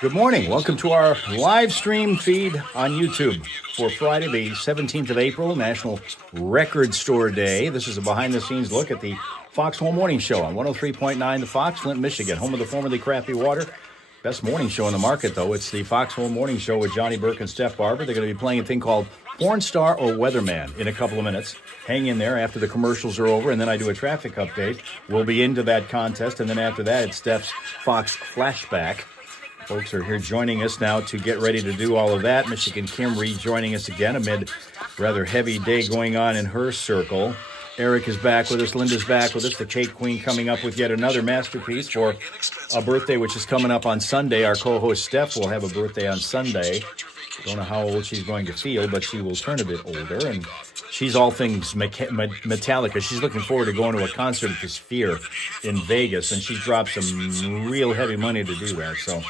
Good morning. Welcome to our live stream feed on YouTube for Friday, the 17th of April, National Record Store Day. This is a behind-the-scenes look at the Foxhole Morning Show on 103.9 The Fox, Flint, Michigan, home of the formerly crappy water. Best morning show in the market, though. It's the Foxhole Morning Show with Johnny Burke and Steph Barber. They're going to be playing a thing called Porn Star or Weatherman in a couple of minutes. Hang in there after the commercials are over, and then I do a traffic update. We'll be into that contest, and then after that, it's Steph's Fox Flashback. Folks are here joining us now to get ready to do all of that. Michigan Kim rejoining us again amid rather heavy day going on in her circle. Eric is back with us. Linda's back with us. The Cake Queen coming up with yet another masterpiece for a birthday, which is coming up on Sunday. Our co-host Steph will have a birthday on Sunday. Don't know how old she's going to feel, but she will turn a bit older. And she's all things Metallica. She's looking forward to going to a concert at the Sphere in Vegas, and she's dropped some real heavy money to do that. So,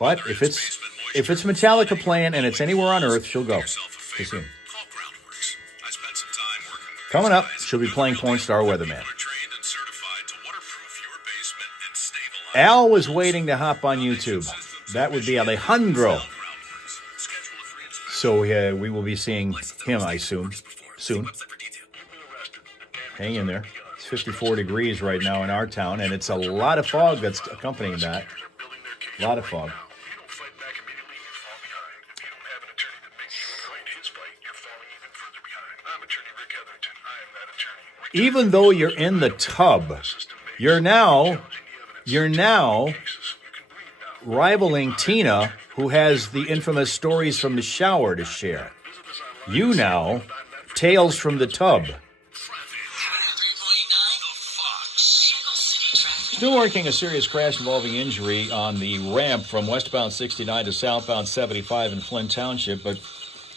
but if it's Metallica playing and it's anywhere on Earth, she'll go. See you soon. Coming up, she'll be playing Porn Star Weatherman. Al was waiting to hop on YouTube. That would be Alejandro. So we will be seeing him, I assume, soon. Hang in there. It's 54 degrees right now in our town, and it's a lot of fog that's accompanying that. A lot of fog. Even though you're in the tub, you're now rivaling Tina, who has the infamous stories from the shower to share. You now, tales from the tub. Still working a serious crash involving injury on the ramp from westbound 69 to southbound 75 in Flint Township, but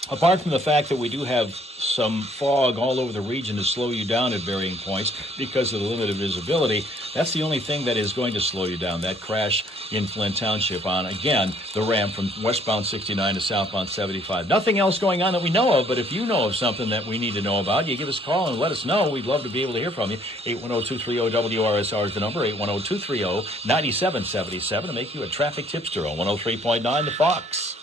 apart from the fact that we do have some fog all over the region to slow you down at varying points because of the limited visibility, that's the only thing that is going to slow you down, that crash in Flint Township on, again, the ramp from westbound 69 to southbound 75. Nothing else going on that we know of, but if you know of something that we need to know about, you give us a call and let us know. We'd love to be able to hear from you. 810-230-WRSR is the number, 810-230-9777 to make you a traffic tipster on 103.9 The Fox.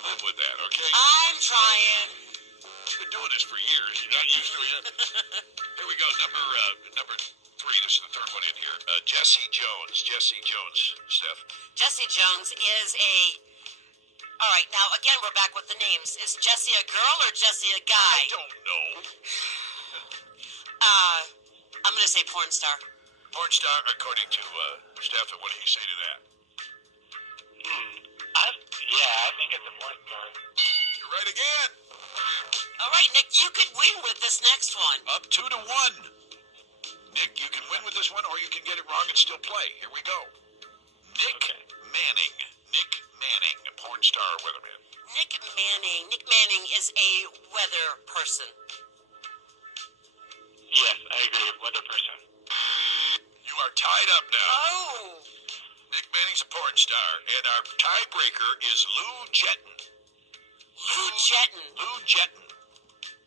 Live with that, okay? I'm trying. been doing this for years. You're not used to it yet. Here we go. Number 3. This is the third one in here. Jesse Jones. Steph. Jesse Jones is a... All right, now, again, we're back with the names. Is Jesse a girl or Jesse a guy? I don't know. I'm going to say porn star. Porn star, according to Steph. What do you say to that? I think it's a porn star. You're right again. All right, Nick, you could win with this next one. Up 2-1. Nick, you can win with this one, or you can get it wrong and still play. Here we go. Nick Manning. Nick Manning, a porn star weatherman. Nick Manning is a weather person. Yes, I agree. Weather person. You are tied up now. Oh. Nick Manning's a porn star, and our tiebreaker is Lou Jetton. Lou Jetton.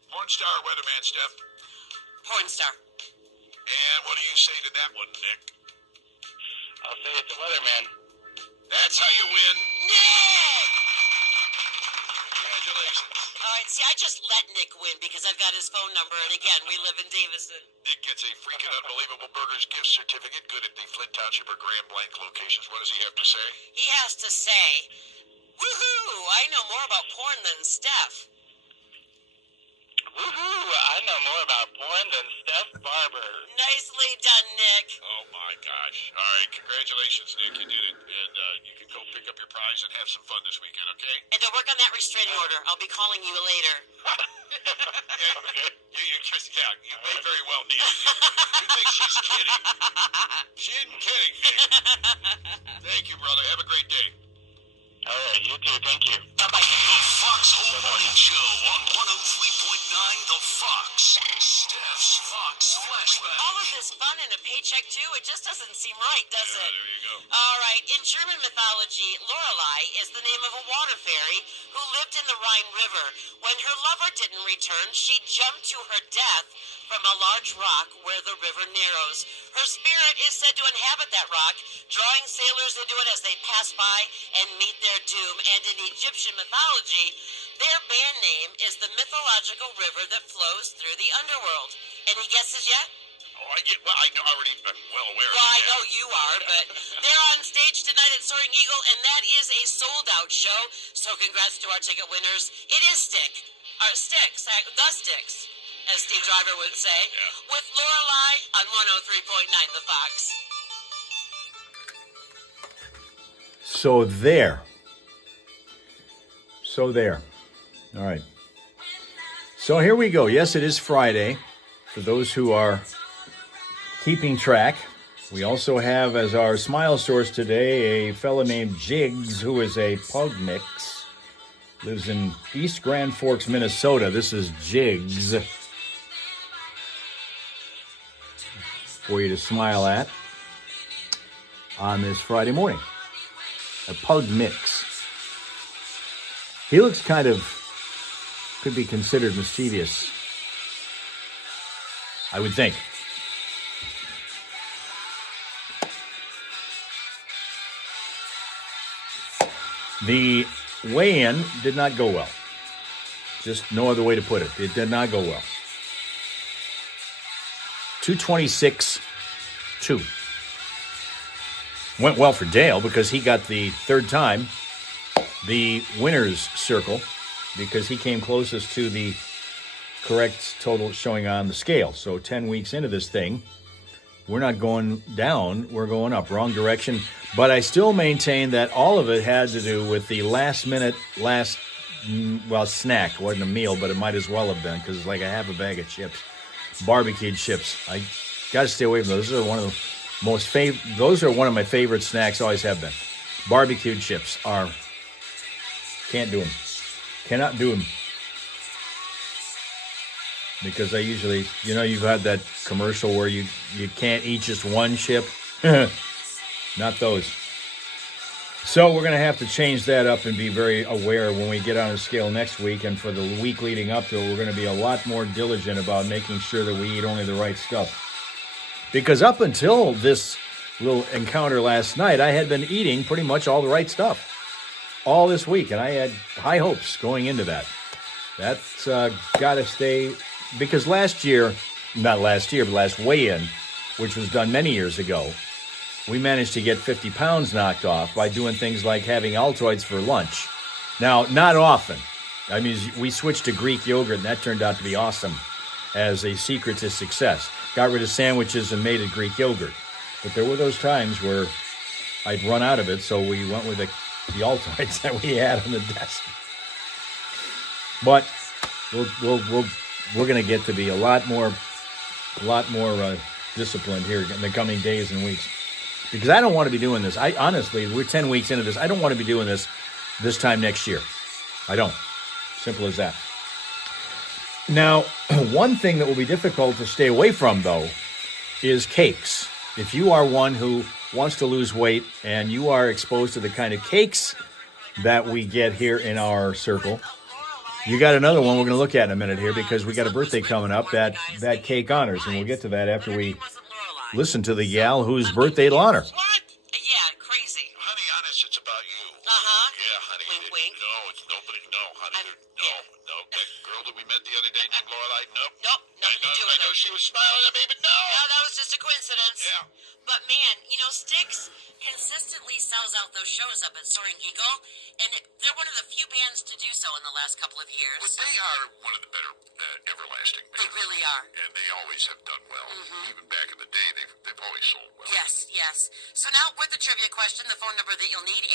Porn star weatherman, Steph. Porn star. And what do you say to that one, Nick? I'll say it's a weatherman. That's how you win. Nick! Congratulations. All right, see, I just let Nick win because I've got his phone number, and again, we live in Davison. Nick gets a freaking unbelievable burgers gift certificate, good at the Flint Township or Grand Blanc locations. What does he have to say? He has to say, woohoo, I know more about porn than Steph. Woohoo! I know more about porn than Steph Barber. Nicely done, Nick. Oh, my gosh. All right, congratulations, Nick. You did it. And you can go pick up your prize and have some fun this weekend, okay? And don't work on that restraining order. I'll be calling you later. You may very well need it. You think she's kidding. She isn't kidding, Nick. Thank you, brother. Have a great day. All right, you too. Thank you. Bye-bye. The Foxhole Morning Show on 103.9 The Fox. Steph's Fox Flashback. All of this fun and a paycheck, too, it just doesn't seem right, does it? There you go. All right, in German mythology, Lorelei is the name of a water fairy who lived in the Rhine River. When her lover didn't return, she jumped to her death from a large rock where the river narrows. Her spirit is said to inhabit that rock, drawing sailors into it as they pass by and meet their doom. And in Egyptian mythology, their band name is the mythological river that flows through the underworld. Any guesses yet? I know already. I'm well aware of Well, it. I know you are, but they're on stage tonight at Soaring Eagle, and that is a sold-out show. So congrats to our ticket winners. It is Sticks, the Sticks, as Steve Driver would say, with Lorelei on 103.9 The Fox. So there. All right. So here we go. Yes, it is Friday. For those who are keeping track, we also have as our smile source today a fellow named Jiggs, who is a pug mix, lives in East Grand Forks, Minnesota. This is Jiggs for you to smile at on this Friday morning. A pug mix. He looks could be considered mischievous, I would think. The weigh-in did not go well. Just no other way to put it. It did not go well. 226-2. Went well for Dale because he got the third time the winner's circle because he came closest to the correct total showing on the scale. So 10 weeks into this thing, we're not going down, we're going up. Wrong direction. But I still maintain that all of it had to do with the snack. It wasn't a meal, but it might as well have been because it's like I have a bag of chips, barbecued chips. I got to stay away from those. Those are one of my favorite snacks, always have been. Barbecued chips can't do them. Cannot do them. Because I usually, you've had that commercial where you can't eat just one chip. Not those. So we're going to have to change that up and be very aware when we get on a scale next week. And for the week leading up to it, we're going to be a lot more diligent about making sure that we eat only the right stuff. Because up until this little encounter last night, I had been eating pretty much all the right stuff all this week. And I had high hopes going into that. That's got to stay, because last weigh-in, which was done many years ago, we managed to get 50 pounds knocked off by doing things like having Altoids for lunch. Now, not often. I mean, we switched to Greek yogurt, and that turned out to be awesome as a secret to success. Got rid of sandwiches and made it Greek yogurt. But there were those times where I'd run out of it, so we went with the Altoids that we had on the desk. But we're going to get to be a lot more disciplined here in the coming days and weeks, because I don't want to be doing this. I honestly, we're 10 weeks into this. I don't want to be doing this time next year. I don't. Simple as that. Now, one thing that will be difficult to stay away from, though, is cakes. If you are one who wants to lose weight and you are exposed to the kind of cakes that we get here in our circle, you got another one we're going to look at in a minute here, because we got a birthday coming up that cake honors, and we'll get to that after we listen to the gal whose birthday it'll honor. What? Yeah, crazy. Honey, honest, it's about you. Uh-huh. Yeah, honey. Wink, wink. No, it's nobody. No, honey. No. That girl that we met the other day named Lorelai, nope. Nope, nothing to do with I know it. she was smiling at me, but no. No, that was just a coincidence. Yeah. But man, Styx consistently sells out those shows up at Soaring Eagle, and they're one of the few bands to do so in the last couple of years. But they are one of the better everlasting bands. They really are. And they always have done well. Even back in the day, they've always sold well. Yes. So now with the trivia question, the phone number that you'll need,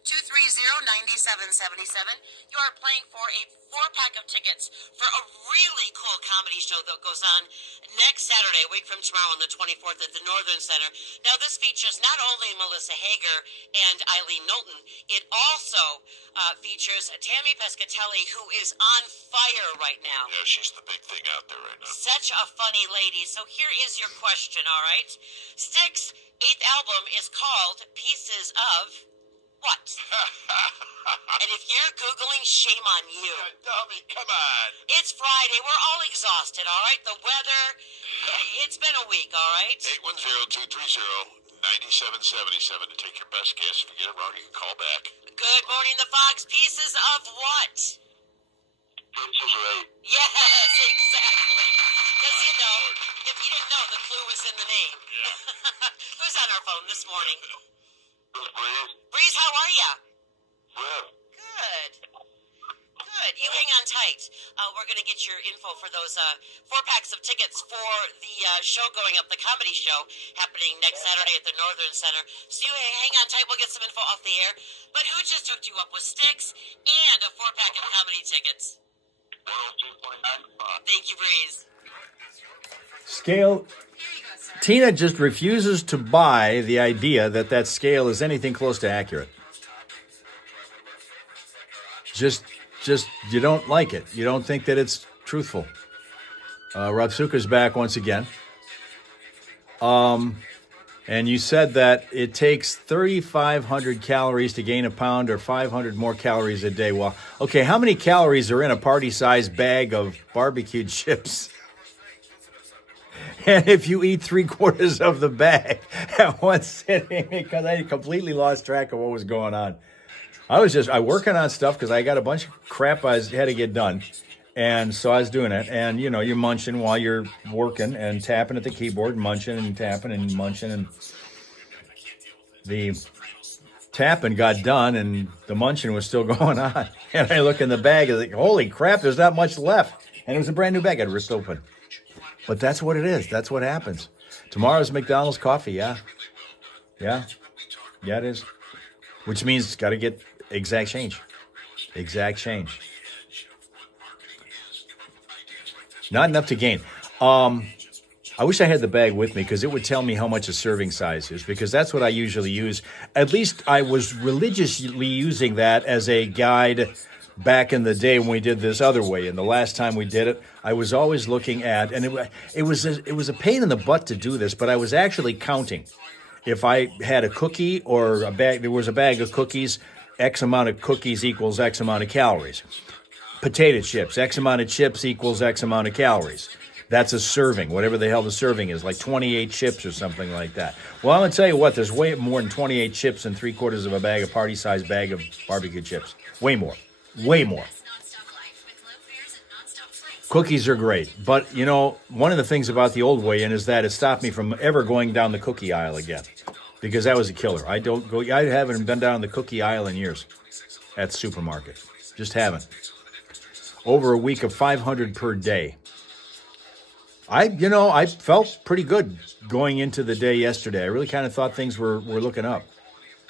810-230-9777. You are playing for a 4-pack of tickets for a really cool comedy show that goes on next Saturday, a week from tomorrow, on the 24th at the Northern Center. Now, this features not only Melissa Hager and Eileen Knowlton, it also features Tammy Pescatelli, who is on fire right now. Yeah, she's the big thing out there right now. Such a funny lady. So here is your question, all right? Styx' 8th album is called Pieces of what? And if you're Googling, shame on you. Dummy, come on. It's Friday. We're all exhausted, all right? The weather, it's been a week, all right? 810-230-9777 to take your best guess. If you get it wrong, you can call back. Good morning, the Fox. Pieces of what? Pieces of 8. Yes, exactly. Because, if you didn't know, the clue was in the name. Yeah. Who's on our phone this morning? Breeze. Breeze, how are ya? Good. Good. You hang on tight. We're going to get your info for those 4 packs of tickets for the show going up, the comedy show, happening next Saturday at the Northern Center. So you hang on tight. We'll get some info off the air. But who just hooked you up with Styx and a 4-pack of comedy tickets? 102.9. Thank you, Breeze. Scale. Tina just refuses to buy the idea that scale is anything close to accurate. Just you don't like it. You don't think that it's truthful. Ratsuka's back once again. And you said that it takes 3,500 calories to gain a pound, or 500 more calories a day. Well, okay, how many calories are in a party-sized bag of barbecue chips? And if you eat 3/4 of the bag at one sitting, because I completely lost track of what was going on. I working on stuff because I got a bunch of crap I had to get done. And so I was doing it. And, you're munching while you're working and tapping at the keyboard, munching and tapping and munching. And the tapping got done and the munching was still going on. And I look in the bag and like, holy crap, there's not much left. And it was a brand new bag I'd ripped open. But that's what it is. That's what happens. Tomorrow's McDonald's coffee, yeah. Yeah, it is. Which means it's got to get exact change. Exact change. Not enough to gain. I wish I had the bag with me because it would tell me how much a serving size is, because that's what I usually use. At least I was religiously using that as a guide back in the day when we did this other way. And the last time we did it, I was always looking at, and it was a pain in the butt to do this, but I was actually counting. If I had a cookie or a bag, there was a bag of cookies, X amount of cookies equals X amount of calories. Potato chips, X amount of chips equals X amount of calories. That's a serving, whatever the hell the serving is, like 28 chips or something like that. Well, I'm going to tell you what, there's way more than 28 chips in 3/4 of a bag, a party-sized bag of barbecue chips. Way more. Way more. Cookies are great, but you know, one of the things about the old way in is that it stopped me from ever going down the cookie aisle again, because that was a killer. I haven't been down the cookie aisle in years at the supermarket. Just haven't. Over a week of 500 per day. I felt pretty good going into the day yesterday. I really kind of thought things were looking up,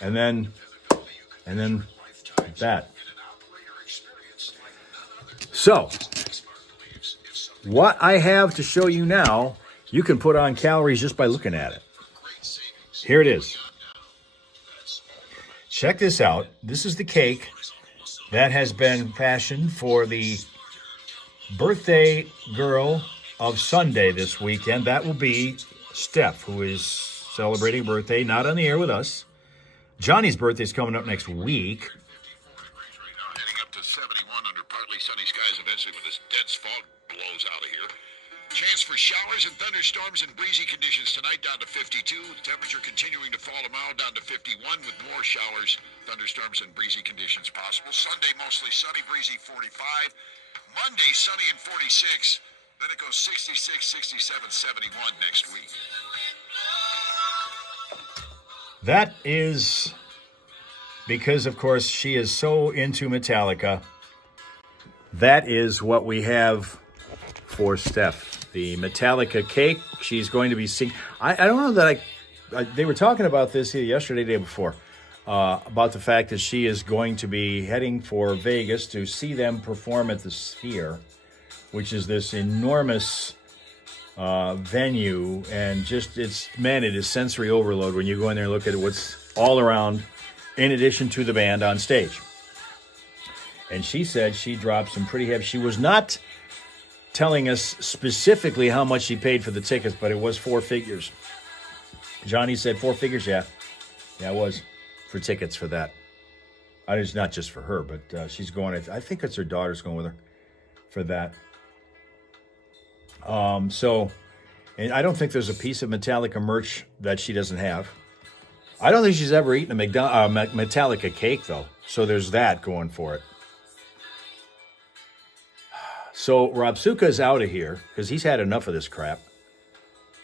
and then that. So, what I have to show you now, you can put on calories just by looking at it. Here it is. Check this out. This is the cake that has been fashioned for the birthday girl of Sunday this weekend. That will be Steph, who is celebrating birthday, not on the air with us. Johnny's birthday is coming up next week. Heading up to 71 under partly sunny skies eventually when this dense fog blows out of here. Chance for showers and thunderstorms and breezy conditions tonight down to 52. The temperature continuing to fall tomorrow down to 51 with more showers, thunderstorms, and breezy conditions possible. Sunday mostly sunny, breezy 45. Monday sunny and 46. Then it goes 66, 67, 71 next week. That is because, of course, she is so into Metallica. That is what we have for Steph. The Metallica cake. She's going to be singing. I don't know that they were talking about this either yesterday, the day before, about the fact that she is going to be heading for Vegas to see them perform at the Sphere, which is this enormous venue, and just it is sensory overload when you go in there and look at what's all around, in addition to the band on stage. And she said she dropped some pretty heavy. She was not telling us specifically how much she paid for the tickets, but it was 4 figures. Johnny said 4 figures. Yeah, it was for tickets for that. It's not just for her, but she's going. I think it's her daughter's going with her for that. And I don't think there's a piece of Metallica merch that she doesn't have. I don't think she's ever eaten a Metallica cake, though. So there's that going for it. So Rob Suka is out of here because he's had enough of this crap.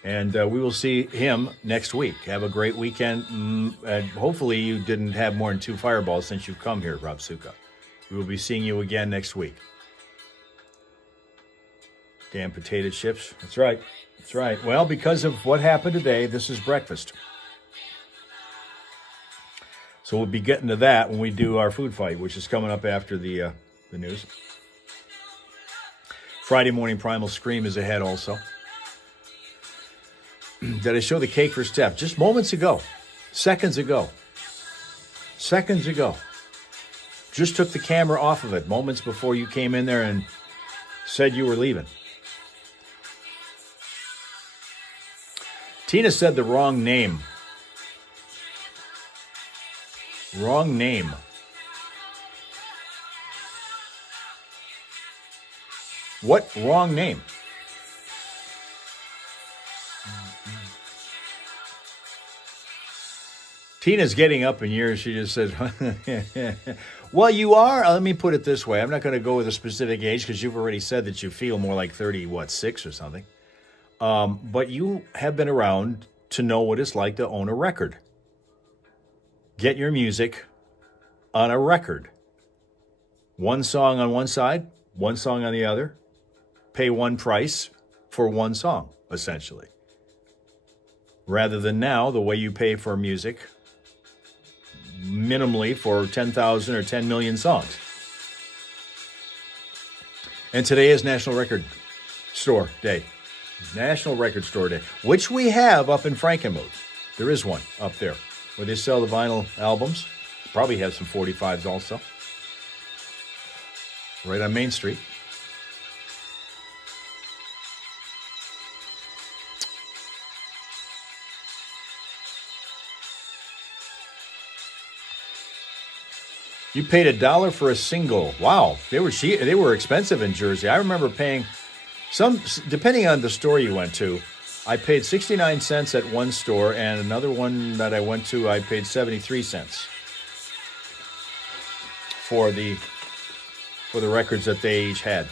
And we will see him next week. Have a great weekend. And hopefully you didn't have more than 2 fireballs since you've come here, Rob Suka. We will be seeing you again next week. Damn potato chips. That's right. That's right. Well, because of what happened today, this is breakfast. So we'll be getting to that when we do our food fight, which is coming up after the news. Friday morning Primal Scream is ahead also. Did I show the cake for Steph? Just moments ago. Seconds ago. Just took the camera off of it moments before you came in there and said you were leaving. Tina said the wrong name. Wrong name. What wrong name? Tina's getting up in years. She just said, well, you are. Let me put it this way. I'm not going to go with a specific age because you've already said that you feel more like 6 or something. But you have been around to know what it's like to own a record. Get your music on a record. One song on one side, one song on the other. Pay one price for one song, essentially. Rather than now, the way you pay for music, minimally for 10,000 or 10 million songs. And today is National Record Store Day. National Record Store Day, which we have up in Frankenmuth. There is one up there where they sell the vinyl albums. Probably have some 45s also. Right on Main Street. You paid $1 for a single. Wow, they were expensive in Jersey. I remember paying some, depending on the store you went to. I paid 69 cents at one store, and another one that I went to, I paid 73 cents for the records that they each had.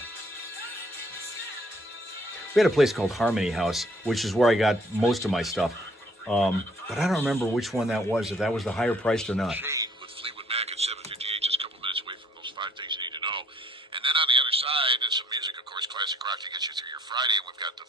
We had a place called Harmony House, which is where I got most of my stuff. But I don't remember which one that was, if that was the higher priced or not. Shane with Fleetwood Mac at 7:58, just a couple minutes away from those 5 things you need to know. And then on the other side, there's some music, of course, classic rock to get you through your Friday. We've got the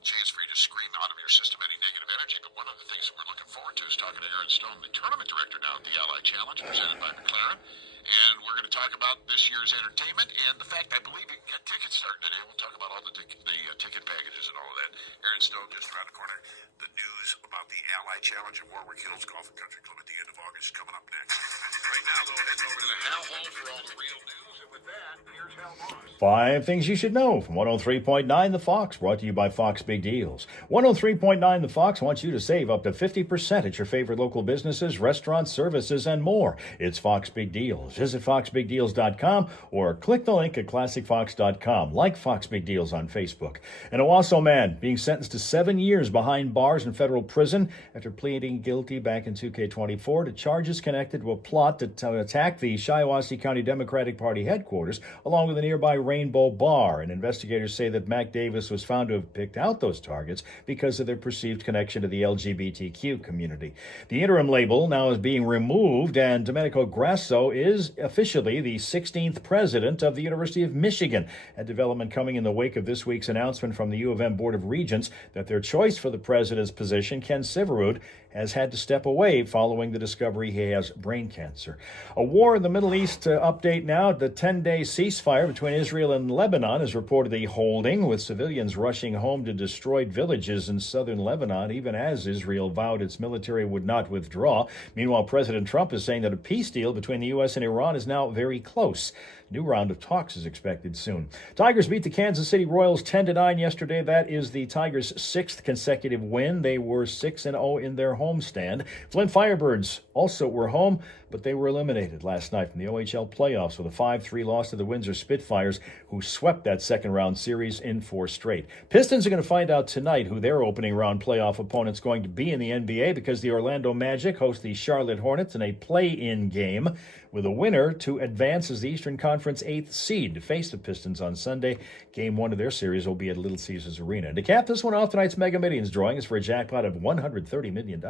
chance for you to scream out of your system any negative energy. But one of the things that we're looking forward to is talking to Aaron Stone, the tournament director down at the Ally Challenge, presented by McLaren. And we're going to talk about this year's entertainment and the fact I believe you can get tickets starting today. We'll talk about all the ticket packages and all of that. Aaron Stone just around the corner. The news about the Ally Challenge at Warwick Hills Golf and Country Club at the end of August is coming up next. Right now, though, heading over to the Hal Hall for all the real news. And with that, here's Hal Maas. 5 things you should know from 103.9 The Fox, brought to you by Fox Big Deals. 103.9 The Fox wants you to save up to 50% at your favorite local businesses, restaurants, services, and more. It's Fox Big Deals. Visit foxbigdeals.com or click the link at classicfox.com. Like Fox Big Deals on Facebook. An Owasso man being sentenced to 7 years behind bars in federal prison after pleading guilty back in 2K24 to charges connected to a plot to attack the Shiawassee County Democratic Party headquarters along with a nearby Rainbow Bar. And investigators say that Mac Davis was found to have picked out those targets because of their perceived connection to the LGBTQ community. The interim label now is being removed, and Domenico Grasso is officially the 16th president of the University of Michigan. A development coming in the wake of this week's announcement from the U of M Board of Regents that their choice for the president's position, Ken Syverud, has had to step away following the discovery he has brain cancer. A war in the Middle East update now. The 10-day ceasefire between Israel and Lebanon is reportedly holding, with civilians rushing home to destroyed villages in southern Lebanon, even as Israel vowed its military would not withdraw. Meanwhile, President Trump is saying that a peace deal between the U.S. and Iran is now very close. New round of talks is expected soon. Tigers beat the Kansas City Royals 10-9 yesterday. That is the Tigers' 6th consecutive win. They were 6-0 in their homestand. Flint Firebirds also were home, but they were eliminated last night from the OHL playoffs with a 5-3 loss to the Windsor Spitfires, who swept that second-round series in 4 straight. Pistons are going to find out tonight who their opening round playoff opponent's going to be in the NBA, because the Orlando Magic host the Charlotte Hornets in a play-in game, with a winner to advance as the Eastern Conference 8th seed to face the Pistons on Sunday. Game 1 of their series will be at Little Caesars Arena. To cap this one off, tonight's Mega Millions drawing is for a jackpot of $130 million.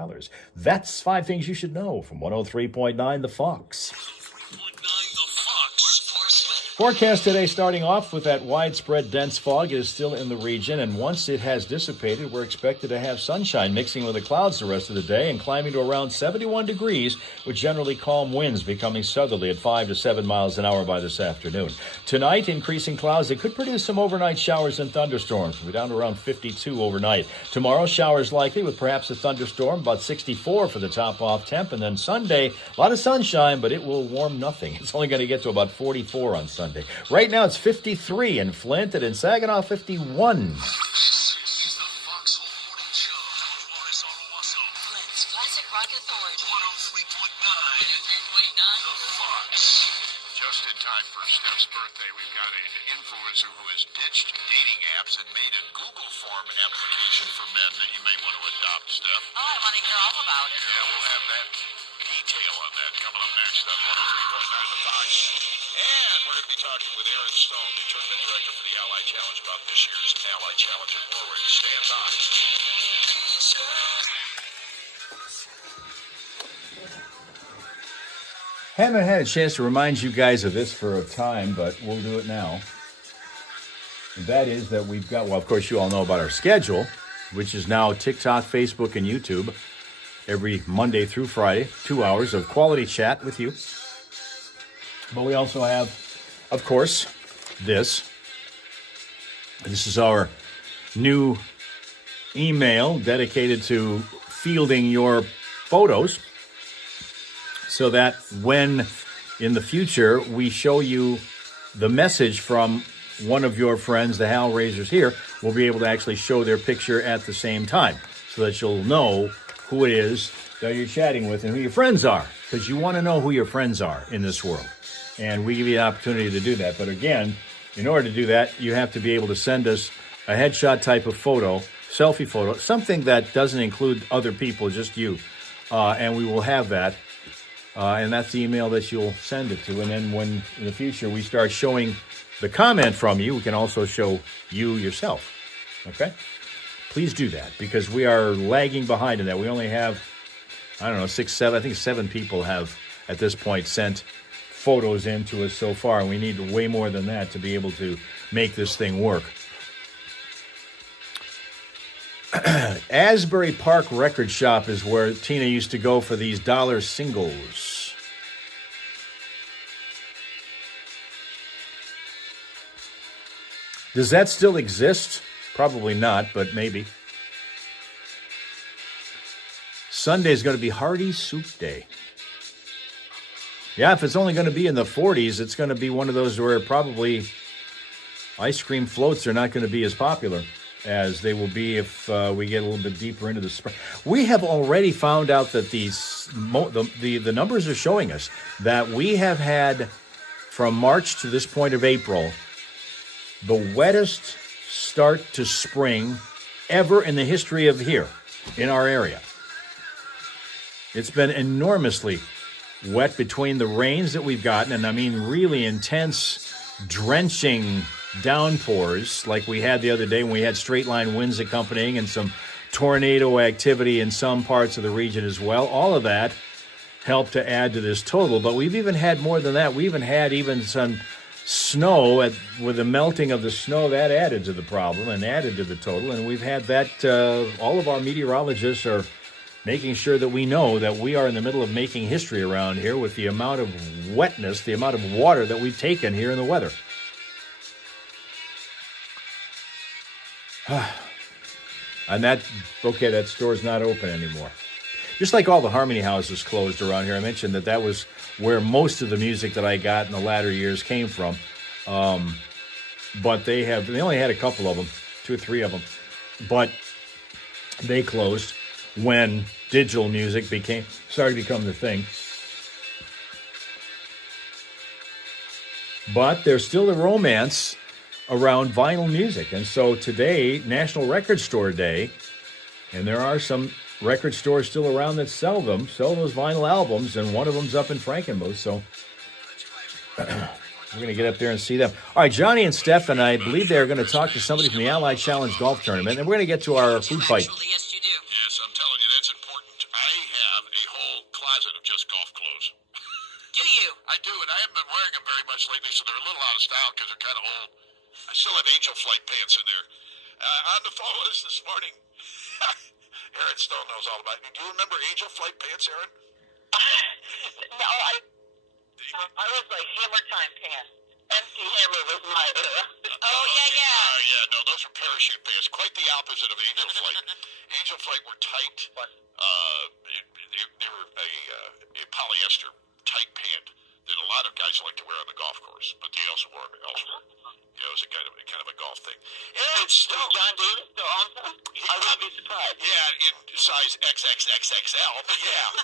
That's 5 things you should know from 103.9 The Fox. Forecast today starting off with that widespread dense fog. It is still in the region, and once it has dissipated, we're expected to have sunshine mixing with the clouds the rest of the day and climbing to around 71 degrees with generally calm winds becoming southerly at 5 to 7 miles an hour by this afternoon. Tonight, increasing clouds that could produce some overnight showers and thunderstorms. We're down to around 52 overnight. Tomorrow, showers likely with perhaps a thunderstorm, about 64 for the top-off temp. And then Sunday, a lot of sunshine, but it will warm nothing. It's only going to get to about 44 on Sunday. Right now it's 53 in Flint, and in Saginaw 51. Just in time for Steph's birthday, we've got an influencer who has ditched dating apps and made a Google form application for men that you may want to adopt, Steph. Oh, I want to hear all about it. Yeah, we'll have that detail on that coming up next on 103.9 The Fox. And we're going to be talking with Aaron Stone, the tournament director for the Ally Challenge, about this year's Ally Challenge at Warwick. Stand by. Haven't had a chance to remind you guys of this for a time, but we'll do it now. And that is that we've got, well, of course, you all know about our schedule, which is now TikTok, Facebook, and YouTube every Monday through Friday, 2 hours of quality chat with you. But we also have, of course, this. This is our new email dedicated to fielding your photos, so that when in the future we show you the message from one of your friends, the Hal Raisers here, we'll be able to actually show their picture at the same time, so that you'll know who it is that you're chatting with and who your friends are, because you want to know who your friends are in this world. And we give you the opportunity to do that. But again, in order to do that, you have to be able to send us a headshot type of photo, selfie photo, something that doesn't include other people, just you. And we will have that. And that's the email that you'll send it to. And then when in the future we start showing the comment from you, we can also show you yourself. Okay? Please do that because we are lagging behind in that. We only have, I don't know, 6, 7, I think 7 people have at this point sent photos in to us so far, and we need way more than that to be able to make this thing work. Asbury Park Record Shop is where Tina used to go for these dollar singles. Does that still exist? Probably not, but maybe. Sunday is going to be hearty soup day. Yeah, if it's only going to be in the 40s, it's going to be one of those where probably ice cream floats are not going to be as popular as they will be if we get a little bit deeper into the spring. We have already found out that the numbers are showing us that we have had, from March to this point of April, the wettest start to spring ever in the history of here, in our area. It's been enormously wet between the rains that we've gotten, and I mean really intense, drenching downpours like we had the other day when we had straight line winds accompanying and some tornado activity in some parts of the region as well. All of that helped to add to this total, but we've even had more than that. We even had some snow with the melting of the snow. That added to the problem and added to the total, and we've had that. All of our meteorologists are making sure that we know that we are in the middle of making history around here with the amount of wetness, the amount of water that we've taken here in the weather. And that store's not open anymore. Just like all the Harmony houses closed around here. I mentioned that was where most of the music that I got in the latter years came from. But they only had a couple of them, 2 or 3 of them. But they closed when digital music started to become the thing. But there's still a romance around vinyl music. And so today, National Record Store Day, and there are some record stores still around that sell those vinyl albums, and one of them's up in Frankenmuth. So we're going to get up there and see them. All right, Johnny and Steph, and I believe they're going to talk to somebody from the Allied Challenge Golf Tournament, and we're going to get to our food fight. Yes, you do. Yes, I'm telling you, that's important. I have a whole closet of just golf clothes. Do you? I do, and I haven't been wearing them very much lately, so they're a little out of style because they're kind of old. I still have Angel Flight pants in there. On the phone with us this morning, Aaron Stone knows all about it. Do you remember Angel Flight pants, Aaron? No, I was like Hammer Time pants. MC Hammer was my Oh, yeah. No, those were parachute pants. Quite the opposite of Angel Flight. Angel Flight were tight. They were a polyester tight pant that a lot of guys like to wear on the golf course, but they also wore them elsewhere. It was a kind of a golf thing. Aaron Stone. John Davis still owns them? I wouldn't be surprised. Yeah, in size XXXXL, but yeah.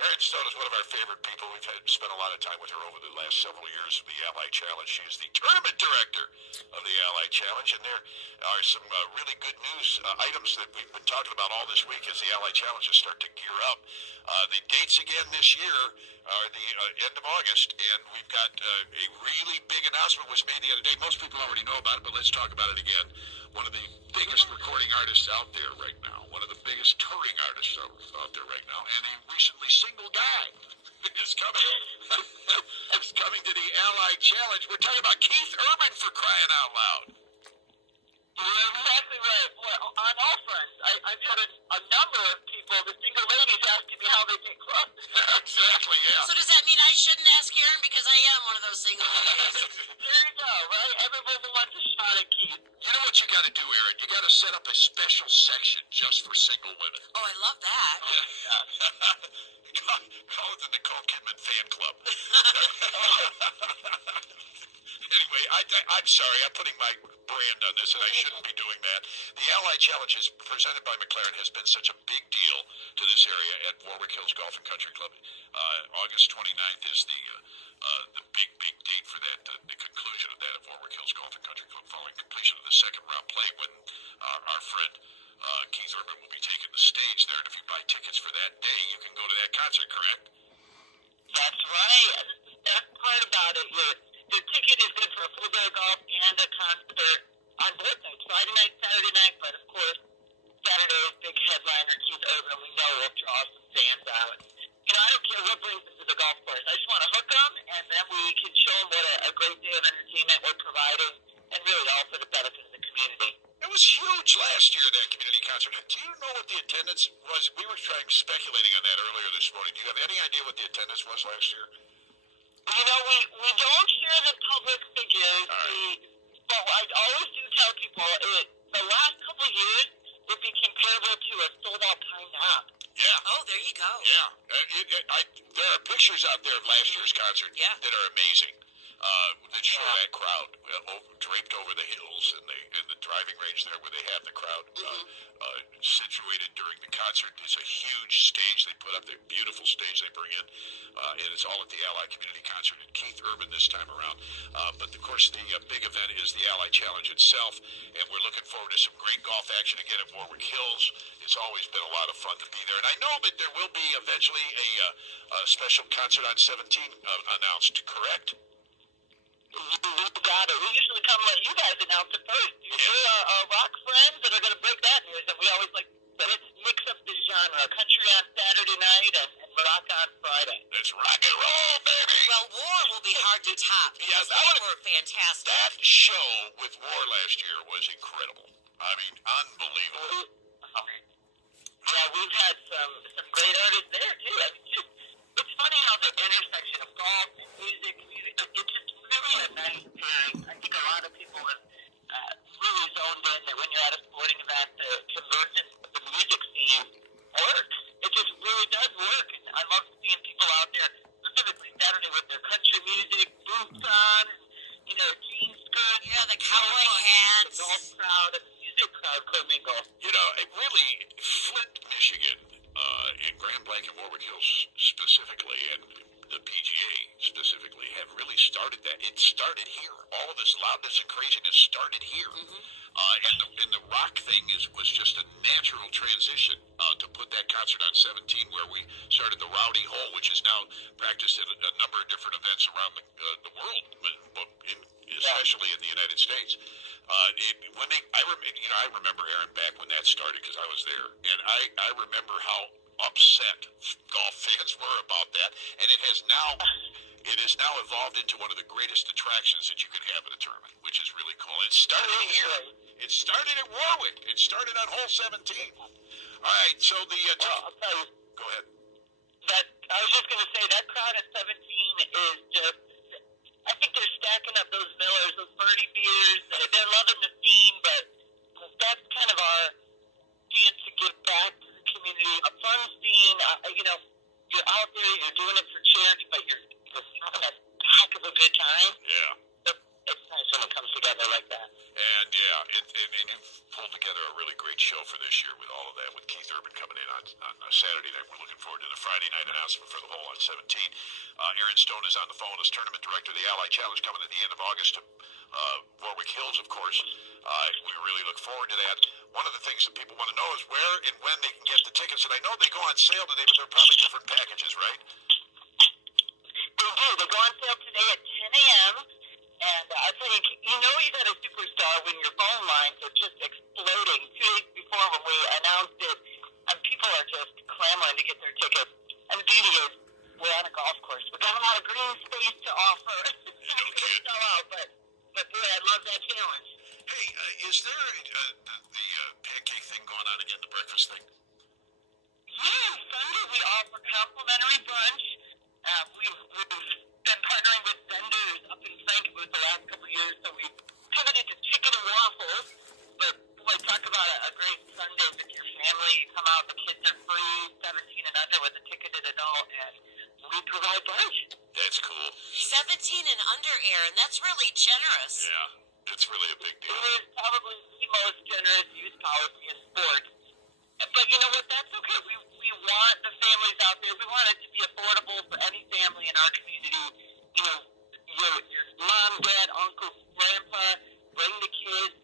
Aaron Stone is one of our favorite people. We've spent a lot of time with her over the last several years of the Allied Challenge. She is the tournament director of the Allied Challenge, and there are some really good news items that we've been talking about all this week as the Allied Challenges start to gear up. The dates again this year are the end of August, and we've got a really big announcement was made the other day. Most people already know about it, but let's talk about it again. One of the biggest recording artists out there right now, one of the biggest touring artists out there right now, and a recently single guy is coming. is coming to the Allied Challenge. We're talking about Keith Urban, for crying out loud. You're exactly right. Well, on all fronts, I've had a number of people, the single ladies, asking me how they get close. Exactly, yeah. So does that mean I shouldn't ask Aaron because I am one of those single ladies? There you go, right? Everybody wants a shot at Keith. You know what you got to do, Aaron? You got to set up a special section just for single women. Oh, I love that. Call it the Nicole Kidman fan club. Anyway, I'm sorry. I'm putting my brand on this, and I shouldn't be doing that. The Allied Challenge is presented by McLaren has been such a big deal to this area at Warwick Hills Golf and Country Club. August 29th is the big date for that, the conclusion of that at Warwick Hills Golf and Country Club following completion of the second round play when our friend Keith Urban will be taking the stage there. And if you buy tickets for that day, you can go to that concert, correct? That's right. That's part about it. Your ticket is good for a full day of golf and a concert on both nights, Friday night, Saturday night, but of course, Saturday's big headliner, Keith Urban, we know will draw some fans out. You know, I don't care what brings them to the golf course. I just want to hook them, and then we can show them what a great day of entertainment we're providing, and really all for the benefit of the community. It was huge last year, that community concert. Do you know what the attendance was? We were speculating on that earlier this morning. Do you have any idea what the attendance was last year? You know, we don't share the public figures. Right. But I always do tell people the last couple of years would be comparable to a sold-out Pine Knob. Yeah. Oh, there you go. Yeah. There are pictures out there of last year's concert that are amazing. That show that crowd draped over the hills and the driving range there where they have the crowd situated during the concert. It's a huge stage they put up, the beautiful stage they bring in, and it's all at the Ally Community Concert at Keith Urban this time around. But of course, the big event is the Ally Challenge itself, and we're looking forward to some great golf action again at Warwick Hills. It's always been a lot of fun to be there, and I know that there will be eventually a special concert on 17 announced, correct? You got it. We usually come let you guys announce it first. You're our rock friends that are going to break that news, and we always like to mix up the genre. Country on Saturday night and rock on Friday. Let's rock and roll, baby! Well, War will be hard to top. Yes, They were fantastic. That show with War last year was incredible. I mean, unbelievable. Yeah, we've had some great artists there, too. I mean, it's funny how the intersection of golf and music, it's just really a nice time. I think a lot of people have really zoned in that when you're at a sporting event, the convergence of the music scene works. It just really does work. And I love seeing people out there, specifically Saturday, with their country music, boots on, and, you know, jeans skirts. Yeah, the cowboy hats. The golf crowd and the music crowd commingle. You know, it really, Flint, Michigan, and Grand Blanc and Warwick Hills specifically, and the PGA specifically, have really started that. It started here. All of this loudness and craziness started here. And the rock thing was just a natural transition to put that concert on 17, where we started the Rowdy Hole, which is now practiced at a number of different events around the world, especially in the United States. I remember Aaron back when that started because I was there, and I remember how upset golf fans were about that, and it has now evolved into one of the greatest attractions that you can have at a tournament, which is really cool. It started here. It started at Warwick. It started on hole 17. All right, so I'll tell you. Go ahead. I was just going to say, that crowd at 17 is just, I think they're stacking up those Millers, those birdie beers. They're loving the scene, but that's kind of our chance to give back to the community. A fun scene, you know, you're out there, you're doing it for charity, but you're having a heck of a good time. Yeah. It's nice when it comes together like that. And and you've pulled together a really great show for this year with all of that, with Keith Urban coming in on a Saturday night. We're looking forward to the Friday night announcement for the hole on 17. Aaron Stone is on the phone as tournament director. The Ally Challenge coming at the end of August to Warwick Hills, of course. We really look forward to that. One of the things that people want to know is where and when they can get the tickets. And I know they go on sale today, but they're probably different packages, right? They do. They go on sale today at 10 a.m. And I think, you know, you got a superstar when your phone lines are just exploding. 2 days before when we announced it, and people are just clamoring to get their tickets. And the beauty is, we're on a golf course. We've got a lot of green space to offer. We can sell out, but boy, I love that challenge. Hey, is there the pancake thing going on again, the breakfast thing? Yeah, Sunday we offer complimentary brunch. We've been partnering with vendors up in Frankfurt the last couple of years, so we've pivoted to chicken and waffles. But boy, talk about a great Sunday with your family. You come out, the kids are free, 17 and under with a ticketed adult, and we provide brunch. That's cool. 17 and under, Aaron. That's really generous. Yeah, it's really a big deal. It is probably the most generous youth policy in sports. But you know what? That's okay. We want the families out there. We want it to be affordable for any family in our community. You know, your mom, dad, uncle, grandpa, bring the kids.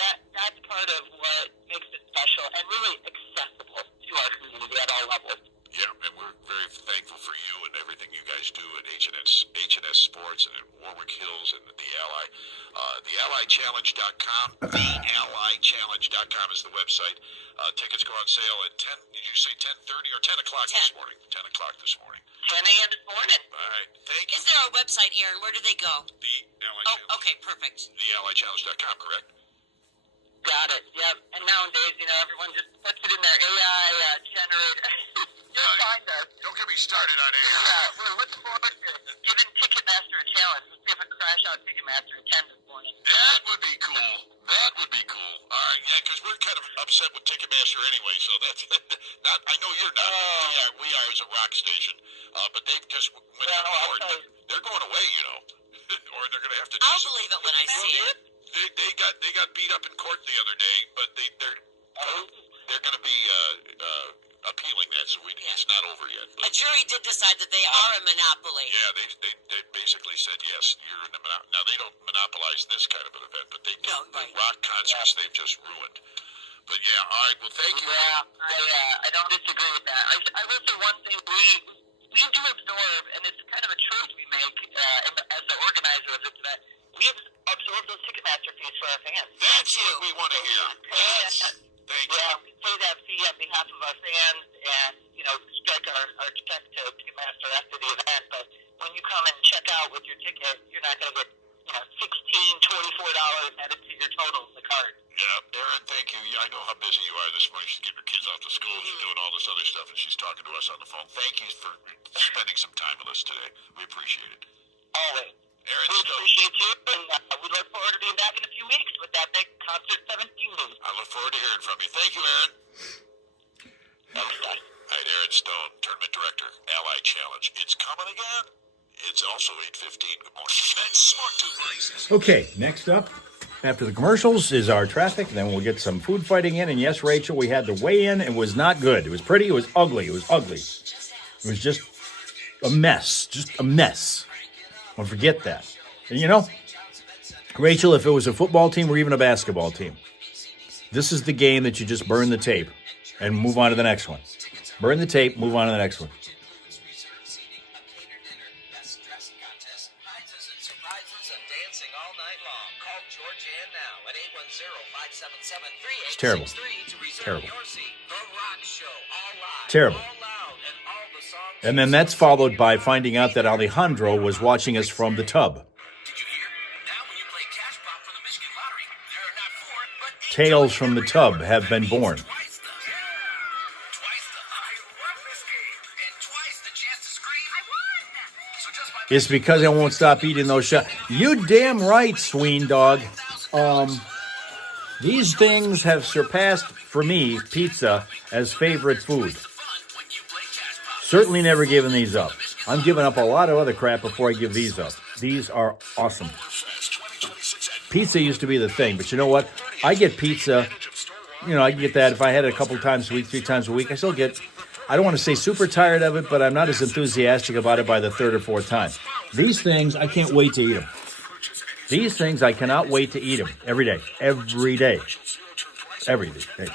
That's part of what makes it special and really accessible to our community at all levels. Yeah, and we're very thankful for you and everything you guys do at H&S Sports and at Warwick Hills and at the Ally. TheAllyChallenge.com. TheAllyChallenge.com is the website. Tickets go on sale at 10. Did you say 10:30 or 10 o'clock 10. this morning? 10 o'clock this morning. 10 a.m. this morning. All right. Thank you. Is there a website, Aaron? Where do they go? The Ally Oh, Challenge. okay, perfect. TheAllyChallenge.com, correct? Got it. Yep. And nowadays, everyone just puts it in their AI generator. Just find us. Don't get me started on AI. Yeah, we're looking forward to giving Ticketmaster a challenge. Let's see if I crash out Ticketmaster at 10 this morning. That would be cool. That would be cool. All right, yeah, because we're kind of upset with Ticketmaster anyway, so that's not. I know you're not. We are as a rock station, but they just went to court. They're going away, or they're going to have to. I'll believe it when I see it. They got beat up in court the other day, but they're going to be appealing that, so it's not over yet. A jury did decide that they are a monopoly. Yeah, they basically said yes. You're in the now they don't monopolize this kind of an event, but they do. No, right. The rock concerts they've just ruined. But yeah, all right. Well, thank you. Yeah, I don't disagree with that. I will say one thing. We do absorb, and it's kind of a choice we make as the organizer of this event. We absorb those Ticketmaster fees for our fans. That's what we want to hear. Thank you. Yeah, we pay that fee on behalf of our fans and, strike our check to Ticketmaster after the event. But when you come and check out with your ticket, you're not going to get, $16, $24 added to your total in the card. Yeah, Erin, thank you. Yeah, I know how busy you are this morning. She's getting her kids off to school. She's doing all this other stuff, and she's talking to us on the phone. Thank you for spending some time with us today. We appreciate it. Always. Erin We Stone. appreciate you, and we look forward to being back in a few weeks with that big Concert 17 news. I look forward to hearing from you. Thank you, Erin. Thanks, guys. All right, Erin Stone, Tournament Director, Ally Challenge. It's coming again. It's also 8:15. Good morning. That's Smart Devices. Okay, next up, after the commercials, is our traffic. Then we'll get some food fighting in. And yes, Rachel, we had the weigh-in. It was not good. It was pretty. It was ugly. It was ugly. It was just a mess. Just a mess. Don't forget that. And Rachel, if it was a football team or even a basketball team, this is the game that you just burn the tape and move on to the next one. Burn the tape, move on to the next one. It's terrible. Terrible. Terrible. And then that's followed by finding out that Alejandro was watching us from the tub. Tales from the tub have been born. It's because I won't stop eating those shots. You damn right, Sween Dog. These things have surpassed, for me, pizza as favorite food. Certainly never given these up. I'm giving up a lot of other crap before I give these up. These are awesome. Pizza used to be the thing, but you know what? I get pizza, I can get that if I had it a couple times a week, 3 times a week. I don't want to say super tired of it, but I'm not as enthusiastic about it by the 3rd or 4th time. These things, I can't wait to eat them. These things, I cannot wait to eat them every day. Every day. Every day.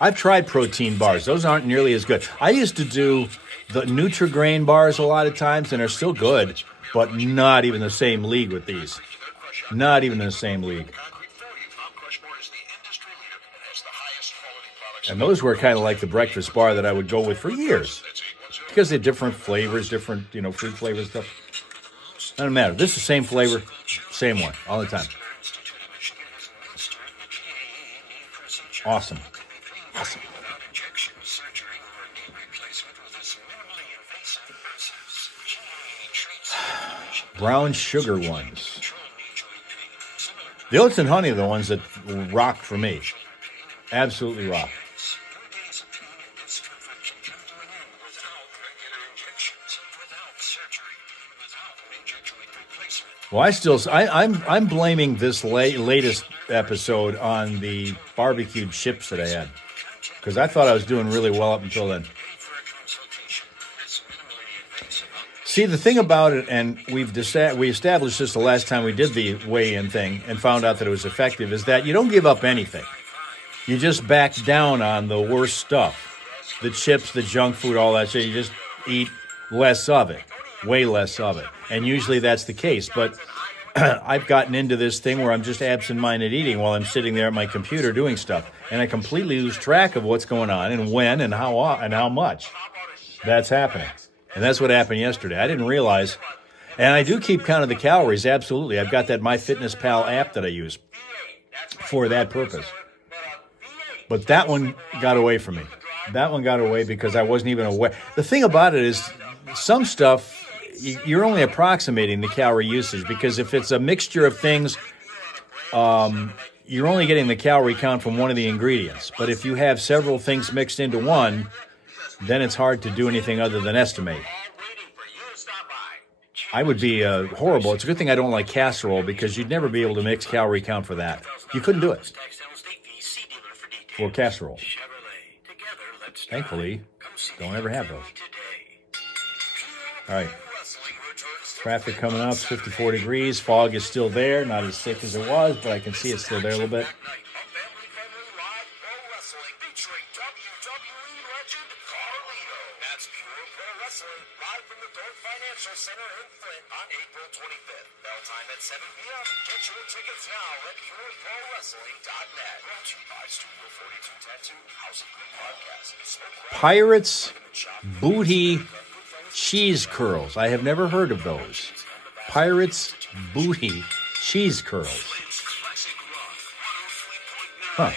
I've tried protein bars. Those aren't nearly as good. I used to do the Nutri-Grain bars a lot of times, and they're still good, but not even the same league with these. Not even in the same league. And those were kind of like the breakfast bar that I would go with for years. Because they're different flavors, different, fruit flavors, stuff. Doesn't matter. This is the same flavor, same one, all the time. Awesome. Awesome. Brown sugar ones. The oats and honey are the ones that rock for me. Absolutely rock. Well, I'm blaming this latest episode on the barbecued chips that I had, because I thought I was doing really well up until then. See, the thing about it, and we established this the last time we did the weigh-in thing and found out that it was effective, is that you don't give up anything. You just back down on the worst stuff, the chips, the junk food, all that shit. eat less of it, way less of it. And usually that's the case. But I've gotten into this thing where I'm just absent-minded eating while I'm sitting there at my computer doing stuff. And I completely lose track of what's going on and when and how much that's happening. And that's what happened yesterday. I didn't realize. And I do keep count of the calories, absolutely. I've got that MyFitnessPal app that I use for that purpose. But that one got away from me. That one got away because I wasn't even aware. The thing about it is some stuff, you're only approximating the calorie usage because if it's a mixture of things, you're only getting the calorie count from one of the ingredients. But if you have several things mixed into one, then it's hard to do anything other than estimate. I would be horrible. It's a good thing I don't like casserole because you'd never be able to mix calorie count for that. You couldn't do it for casserole. Thankfully, don't ever have those. All right. Traffic coming up, 54 degrees. Fog is still there. Not as thick as it was, but I can see it's still there a little bit. Pirates Booty Cheese Curls. I have never heard of those. Pirates Booty Cheese Curls. Huh.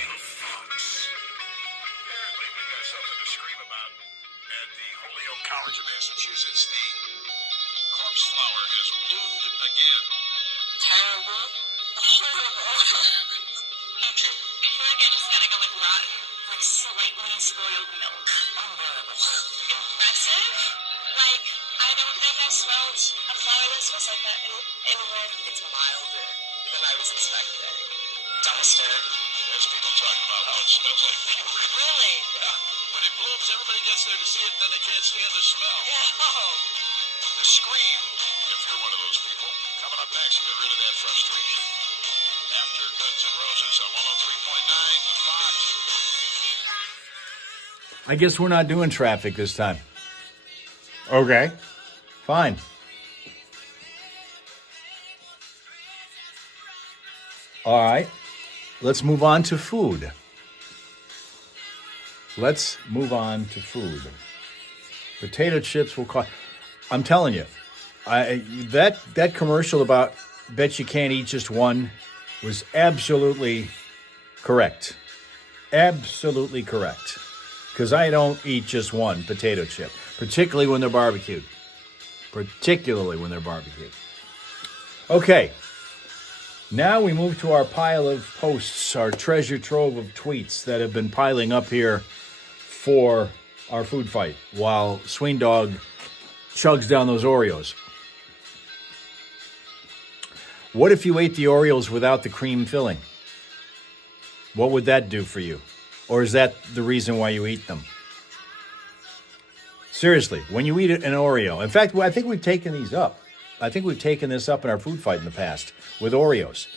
I guess we're not doing traffic this time. Okay, fine. All right, let's move on to food. Potato chips will cost. I'm telling you, that commercial about bet you can't eat just one was absolutely correct. Absolutely correct. Because I don't eat just one potato chip, particularly when they're barbecued. Okay, now we move to our pile of posts, our treasure trove of tweets that have been piling up here for our food fight while Swing Dog chugs down those Oreos. What if you ate the Oreos without the cream filling? What would that do for you? Or is that the reason why you eat them? Seriously, when you eat an Oreo. In fact, I think we've taken these up. I think we've taken this up in our food fight in the past with Oreos.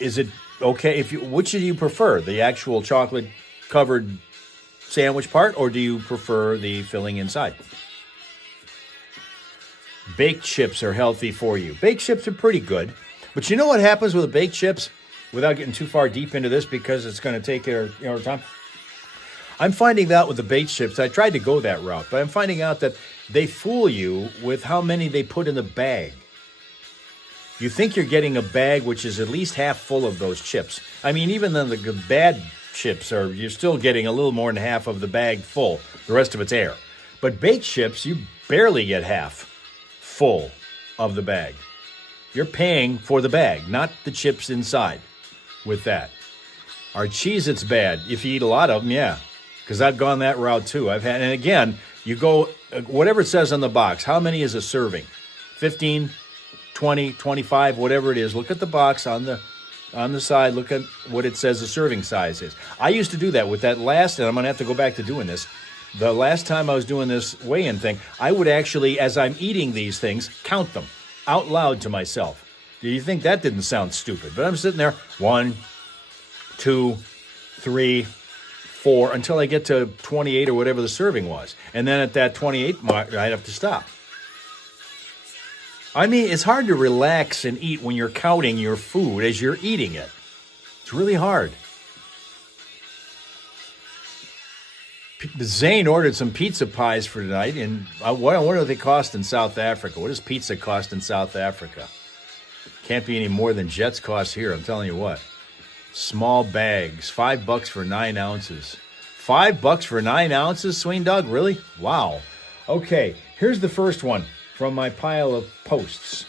Is it okay which do you prefer? The actual chocolate covered sandwich part, or do you prefer the filling inside? Baked chips are healthy for you. Baked chips are pretty good. But you know what happens with the baked chips? Without getting too far deep into this because it's going to take our time. I'm finding out with the baked chips, I tried to go that route, but I'm finding out that they fool you with how many they put in the bag. You think you're getting a bag which is at least half full of those chips. I mean, even then the bad chips you're still getting a little more than half of the bag full. The rest of it's air. But baked chips, you barely get half full of the bag. You're paying for the bag, not the chips inside. With that, our Cheez-Its bad if you eat a lot of them, yeah, because I've gone that route too. And again, you go whatever it says on the box. How many is a serving? 15, 20, 25, whatever it is. Look at the box on the side. Look at what it says the serving size is. I used to do that with that last, and I'm going to have to go back to doing this. The last time I was doing this weigh-in thing, I would actually, as I'm eating these things, count them out loud to myself. Do you think that didn't sound stupid? But I'm sitting there, 1, 2, 3, for until I get to 28 or whatever the serving was. And then at that 28 mark, I'd have to stop. I mean, it's hard to relax and eat when you're counting your food as you're eating it. It's really hard. Zane ordered some pizza pies for tonight, and I wonder what they cost in South Africa. What does pizza cost in South Africa? Can't be any more than Jets cost here, I'm telling you what. Small bags, $5 for 9 ounces. $5 for 9 ounces, Swing Dog? Really? Wow. Okay, here's the first one from my pile of posts.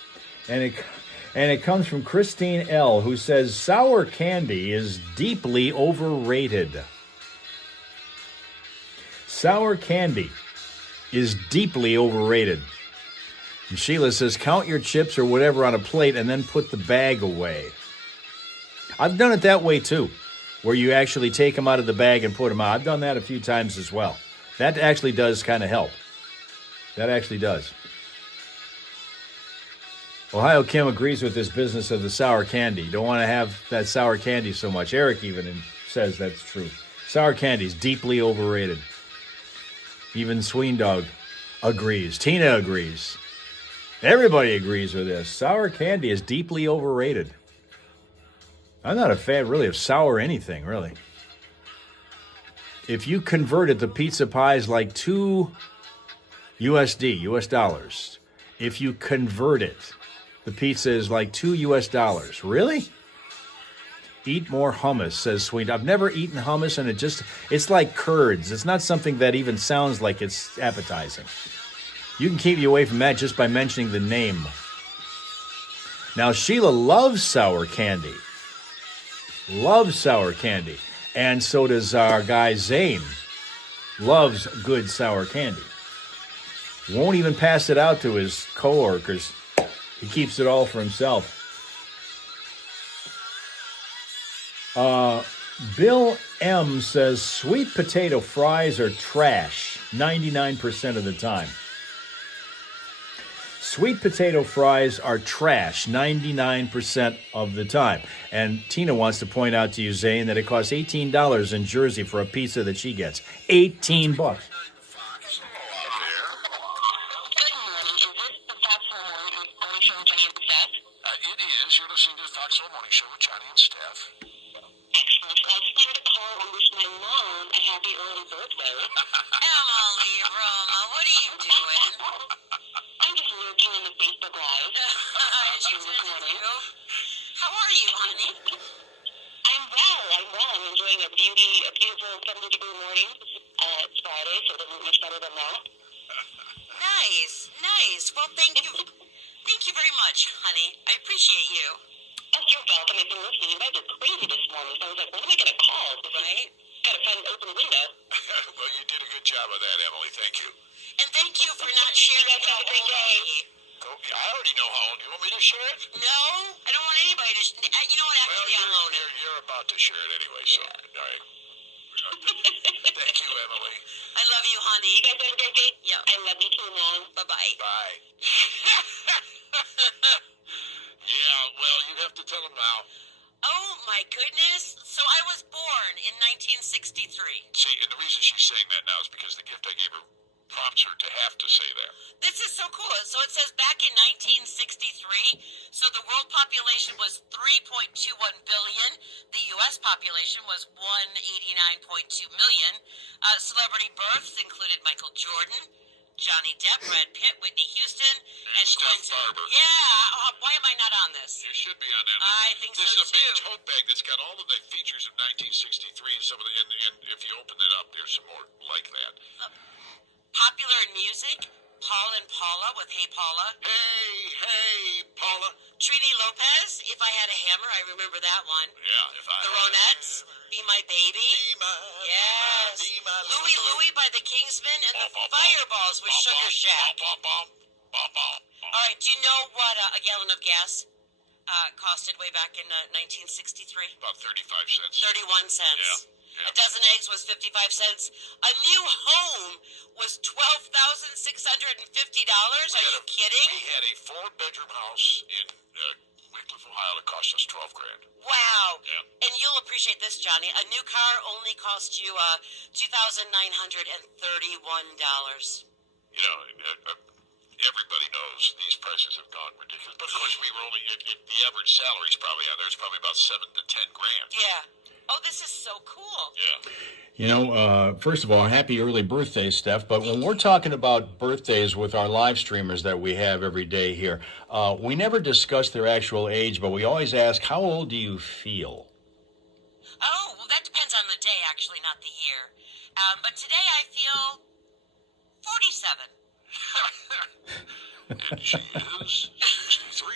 And it comes from Christine L., who says, sour candy is deeply overrated. Sour candy is deeply overrated. And Sheila says, count your chips or whatever on a plate and then put the bag away. I've done it that way too, where you actually take them out of the bag and put them out. I've done that a few times as well. That actually does kind of help. That actually does. Ohio Kim agrees with this business of the sour candy. You don't want to have that sour candy so much. Eric even says that's true. Sour candy is deeply overrated. Even Sween Dog agrees. Tina agrees. Everybody agrees with this. Sour candy is deeply overrated. I'm not a fan, really, of sour anything, really. If you converted the pizza pies like $2 US dollars, if you convert it, the pizza is like $2 US. Really? Eat more hummus, says Sweet. I've never eaten hummus, and it's like curds. It's not something that even sounds like it's appetizing. You can keep me away from that just by mentioning the name. Now, Sheila loves sour candy. Loves sour candy. And so does our guy Zane. Loves good sour candy. Won't even pass it out to his coworkers. He keeps it all for himself. Bill M. says, sweet potato fries are trash 99% of the time. Sweet potato fries are trash 99% of the time. And Tina wants to point out to you, Zane, that it costs $18 in Jersey for a pizza that she gets. $18. Good morning. Is this the Fox Morning Show with Johnny and Steph? It is. You're listening to the Fox Home Morning Show with Johnny and Steph. Excellent. I just wanted to call and wish my mom a happy early birthday. Emily, Roma, what are you doing? I'm just lurking in the Facebook Live. As you this morning. do. How are you, honey? I'm well. I'm enjoying a beautiful 70-degree morning. It's Friday, so it doesn't get much better than that. Nice. Well, thank you. Thank you very much, honey. I appreciate you. Oh, you're welcome. I've been listening. You guys are crazy this morning. So I was like, when am I going to call? Right? Got to find an open window. Well, you did a good job of that, Emily. Thank you. And thank you for not sharing You guys have a great day. Oh, yeah, I already know how old. You want me to share it? No, I don't want anybody to. You know what? Actually, I'll own it. You're about to share it anyway, so all right. Thank you, Emily. I love you, honey. You guys have a great day. Yeah. I love you too, Mom. Bye-bye. Bye. Yeah, well, you have to tell him now. Oh, my goodness. So I was born in 1963. See, and the reason she's saying that now is because the gift I gave her prompts her to have to say that. This is so cool. So it says back in 1963, so the world population was 3.21 billion. The U.S. population was 189.2 million. Celebrity births included Michael Jordan, Johnny Depp, Brad Pitt, Whitney Houston, and Steph Clinton. Barber. Yeah. Why am I not on this? You should be on that. I think this so, is a big too. tote bag that's got all of the features of 1963. Some of the, and if you open it up, there's some more like that. Popular in music, Paul and Paula with Hey Paula. Hey, Paula. Trini Lopez, If I Had a Hammer, I remember that one. Yeah, if I The Ronettes, Be My Baby. Be my, Yes. be my Louie Louie by the Kingsmen and the Fireballs with Sugar Shack. All right, do you know what a gallon of gas costed way back in 1963? About 35 cents. 31 cents. Yeah. A dozen eggs was 55 cents. A new home was $12,650. Are you kidding? We had a 4-bedroom house in Wycliffe, Ohio, it cost us $12,000. Wow. Yeah. And you'll appreciate this, Johnny. A new car only cost you $2,931. You know, everybody knows these prices have gone ridiculous. But of course, we were only the average salary's probably out there. It's probably about $7,000 to $10,000. Yeah. Oh, this is so cool. Yeah. You know, first of all, happy early birthday, Steph. But when we're talking about birthdays with our live streamers that we have every day here, we never discuss their actual age, but we always ask, how old do you feel? Oh, well, that depends on the day, actually, not the year. But today I feel 47. And she is 63.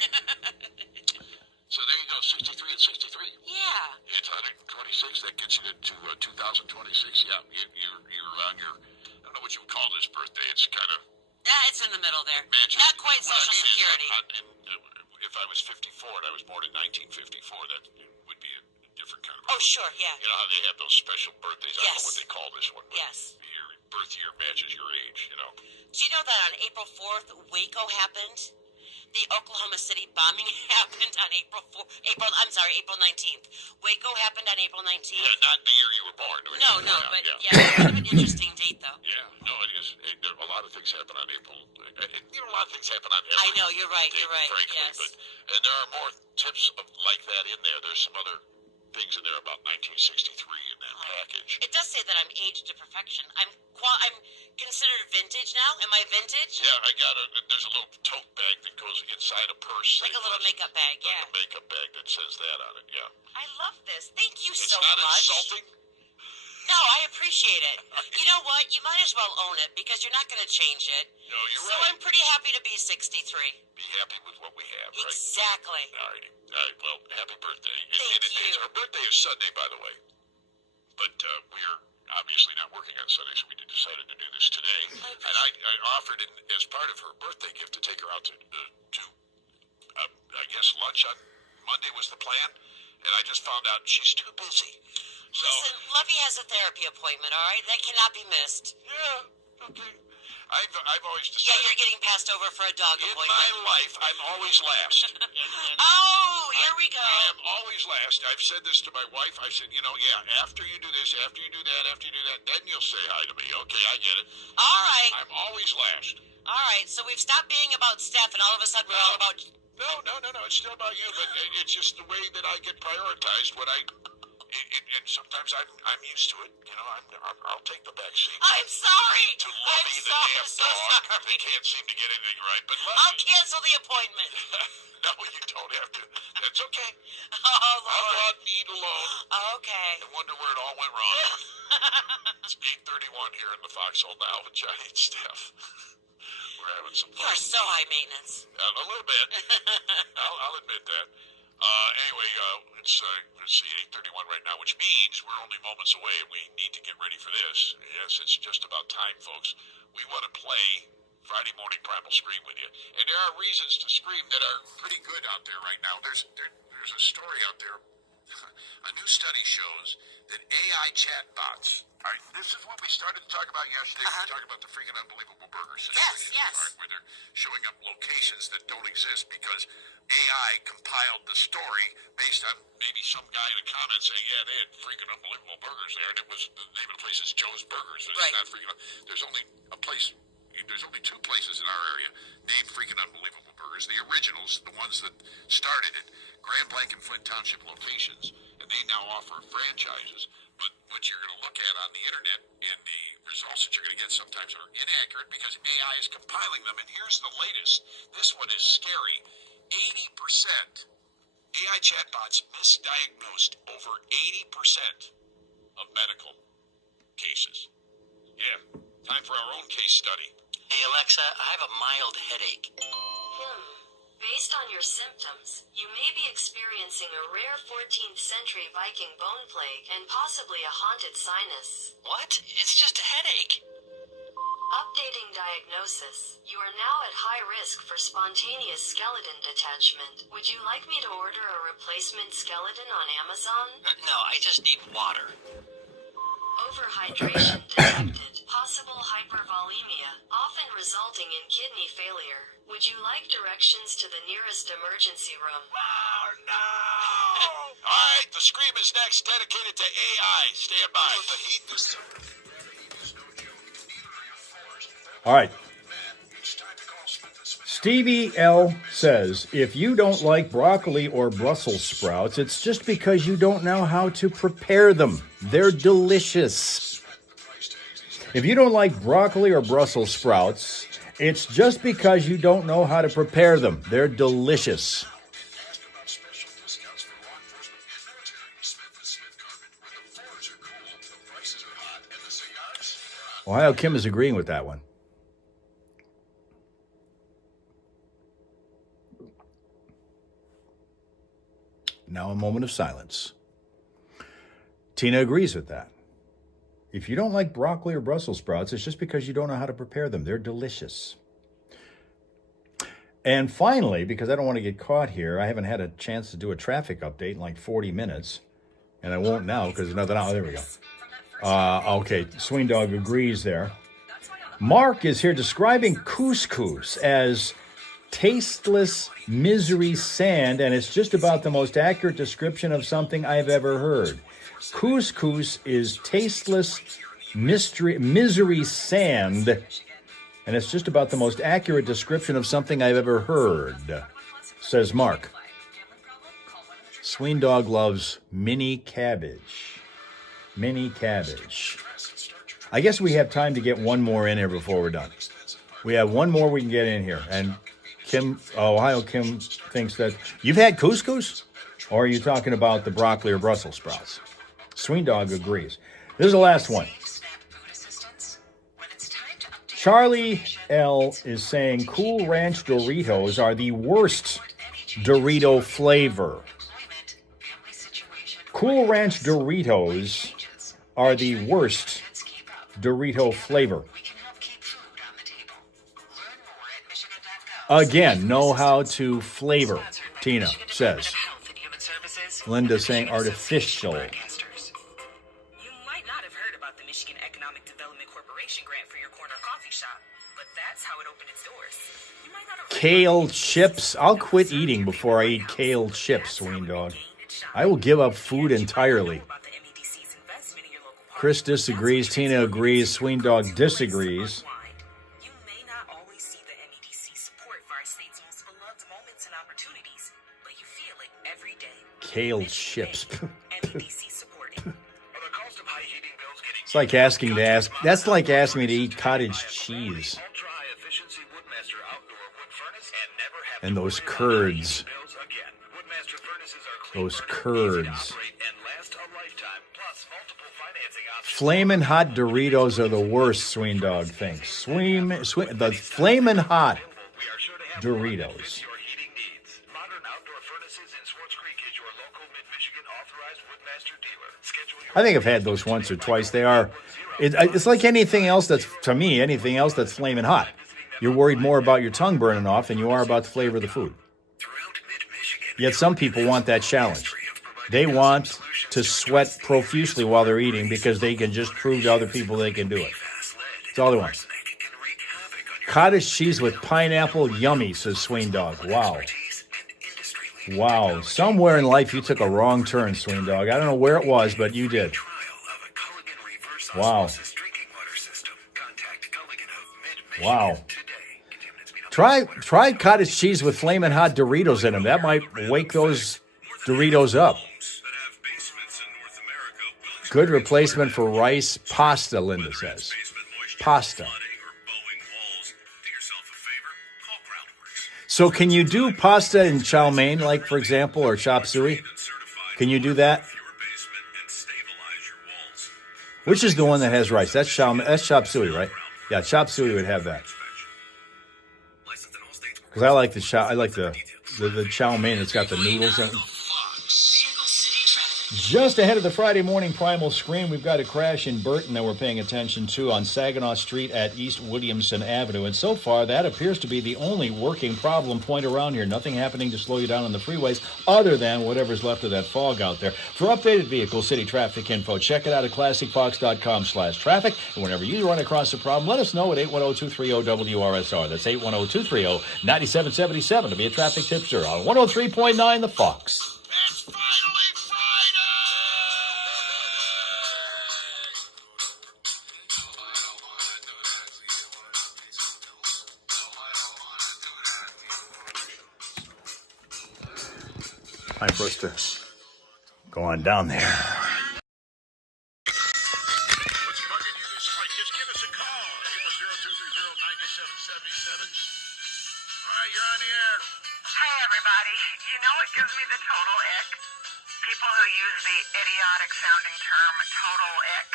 So there you go, 63 and 63. Yeah. It's 126. That gets you to 2026. Yeah, you're on your, I don't know what you would call this birthday. It's kind of... Yeah, it's in the middle there. Magic. Not quite What I Social mean is, Security. if I was 54 and I was born in 1954, that would be a different kind of... Oh, sure, yeah. You know how they have those special birthdays? I don't know Yes. what they call this one. But Yes. your birth year matches your age, you know. Do you know that on April 4th, Waco happened? The Oklahoma City bombing happened on April 19th. Waco happened on April 19th. Yeah, not the year you were born. No, but yeah, it's kind of an interesting date, though. Yeah, no, it is. A lot of things happen on April. You know, a lot of things happen on every I know, you're right, day, you're right, frankly, yes. and there are more tips like that in there. There's some other things in there about 1963 in that package. It does say that I'm aged to perfection. I'm considered vintage now. Am I vintage? Yeah, I got it. There's a little tote bag that goes inside a purse. Like a little makeup bag, like yeah. a makeup bag that says that on it, yeah. I love this. Thank you It's so not much. insulting. No, I appreciate it. You know what? You might as well own it because you're not going to change it. No, you're so right. I'm pretty happy to be 63. Be happy with what we have, right? Exactly. All righty. All right, well, happy birthday. Thank you. Her birthday is Sunday, by the way. But we're obviously not working on Sunday, so we decided to do this today. And I offered, as part of her birthday gift, to take her out to I guess, lunch on Monday was the plan. And I just found out she's too busy. So, Listen, Lovey has a therapy appointment, all right? That cannot be missed. yeah, okay. I've always Yeah, decided... you're getting passed over for a dog In appointment. my life, I'm always last. Oh, here we go. I am always last. I've said this to my wife. I said, after you do this, after you do that, then you'll say hi to me. Okay, I get it. All right. I'm always last. All right, so we've stopped being about Steph, and all of a sudden we're all about... No. It's still about you, but it's just the way that I get prioritized when and sometimes I'm used to it. You know, I'll take the back seat. I'm sorry. To Lovey, the damn so dog. sorry. They can't seem to get anything right. But I'll Lovey... cancel the appointment. No, you don't have to. That's okay. Oh, I'll go Lord. out and eat alone. Okay. I wonder where it all went wrong. It's 8:31 here in the foxhole now with Johnny and Steph. We're having some You fun. are so high maintenance. A little bit. I'll admit that. Anyway, it's let's see, 8:31 right now, which means we're only moments away, and we need to get ready for this. Yes, it's just about time, folks. We want to play Friday Morning Primal Scream with you, and there are reasons to scream that are pretty good out there right now. There's a story out there. A new study shows that AI chatbots. All right, this is what we started to talk about yesterday. We talked about the freaking unbelievable burger situation. Yes. All right, where they're showing up locations that don't exist because AI compiled the story based on maybe some guy in a comment saying, yeah, they had freaking unbelievable burgers there, and it was the name of the place is Joe's Burgers. But Right. It's not freaking. There's only a place. There's only two places in our area named freaking unbelievable burgers. The originals, the ones that started it, Grand Blanc and Flint Township locations, and they now offer franchises. But what you're going to look at on the internet and the results that you're going to get sometimes are inaccurate because AI is compiling them. And here's the latest. This one is scary. 80% AI chatbots misdiagnosed over 80% of medical cases. Yeah, time for our own case study. Hey Alexa, I have a mild headache. Based on your symptoms, you may be experiencing a rare 14th century Viking bone plague and possibly a haunted sinus. What? It's just a headache. Updating diagnosis. You are now at high risk for spontaneous skeleton detachment. Would you like me to order a replacement skeleton on Amazon? No, I just need water. Overhydration detected. Possible hypervolemia, often resulting in kidney failure. Would you like directions to the nearest emergency room? All right, the scream is next, dedicated to AI. Stand by. The heat this time. All right. Stevie L says, if you don't like broccoli or Brussels sprouts, it's just because you don't know how to prepare them. They're delicious. If you don't like broccoli or Brussels sprouts, it's just because you don't know how to prepare them. They're delicious. Ohio Kim is agreeing with that one. Now a moment of silence. Tina agrees with that. If you don't like broccoli or Brussels sprouts, it's just because you don't know how to prepare them. They're delicious. And finally, because I don't want to get caught here, I haven't had a chance to do a traffic update in like 40 minutes. And I won't now because there's nothing out. There we go. Okay, Swing Dog agrees there. Mark is here describing couscous as tasteless misery sand, and it's just about the most accurate description of something I've ever heard. Couscous is tasteless misery sand, and it's just about the most accurate description of something I've ever heard, says Mark. Swing Dog loves mini cabbage. Mini cabbage. I guess we have time to get one more in here before we're done. We have one more we can get in here, and Ohio Kim thinks that you've had couscous, or are you talking about the broccoli or Brussels sprouts? Swing Dog agrees. This is the last one. Charlie L is saying Cool Ranch Doritos are the worst Dorito flavor. Cool Ranch Doritos are the worst Dorito flavor. Again, know how to flavor, Tina says. Linda saying artificial. You might not have heard about the Michigan Economic Development Corporation grant for your corner coffee shop, but that's how it opened its doors. You might not have Kale chips. I'll quit eating before I eat kale chips, Swing Dog. I will give up food entirely. Chris disagrees. Tina agrees. Swing Dog disagrees. You may not always see the MEDC support for our state's most beloved moments and opportunities, but you feel it every day. Kale chips. MEDC supporting. It's like asking to ask. That's like asking me to eat cottage cheese. And those curds. Those curds. Flamin' hot Doritos are the worst, Swing Dog thinks. The flamin' hot Doritos. I think I've had those once or twice. They are, it's like anything else that's, to me, anything else that's flamin' hot. You're worried more about your tongue burning off than you are about the flavor of the food. Yet some people want that challenge. They want to sweat profusely while they're eating because they can just prove to other people they can do it. That's all they want. Cottage cheese with pineapple, yummy, says Swing Dog. Wow. Wow. Somewhere in life you took a wrong turn, Swing Dog. I don't know where it was, but you did. Wow. Wow. Try cottage cheese with flaming hot Doritos in them. That might wake those Doritos up. Good replacement for rice. Pasta, Linda says. Pasta. So can you do pasta in chow mein, like, for example, or chop suey? Can you do that? Which is the one that has rice? That's chop suey, right? Yeah, chop suey would have that. Because I like the chow mein that's got the noodles in it. Just ahead of the Friday morning primal screen, we've got a crash in Burton that we're paying attention to on Saginaw Street at East Williamson Avenue. And so far, that appears to be the only working problem point around here. Nothing happening to slow you down on the freeways other than whatever's left of that fog out there. For updated vehicle city traffic info, check it out at classicfox.com/traffic. And whenever you run across a problem, let us know at 810-230-WRSR. That's 810-230-9777 to be a traffic tipster on 103.9 The Fox. Time for us to go on down there. What's bugging you this week? Just give us a call. 810-230-9777. All right, you're on the air. Hey everybody, you know what gives me the total ick? People who use the idiotic sounding term total ick.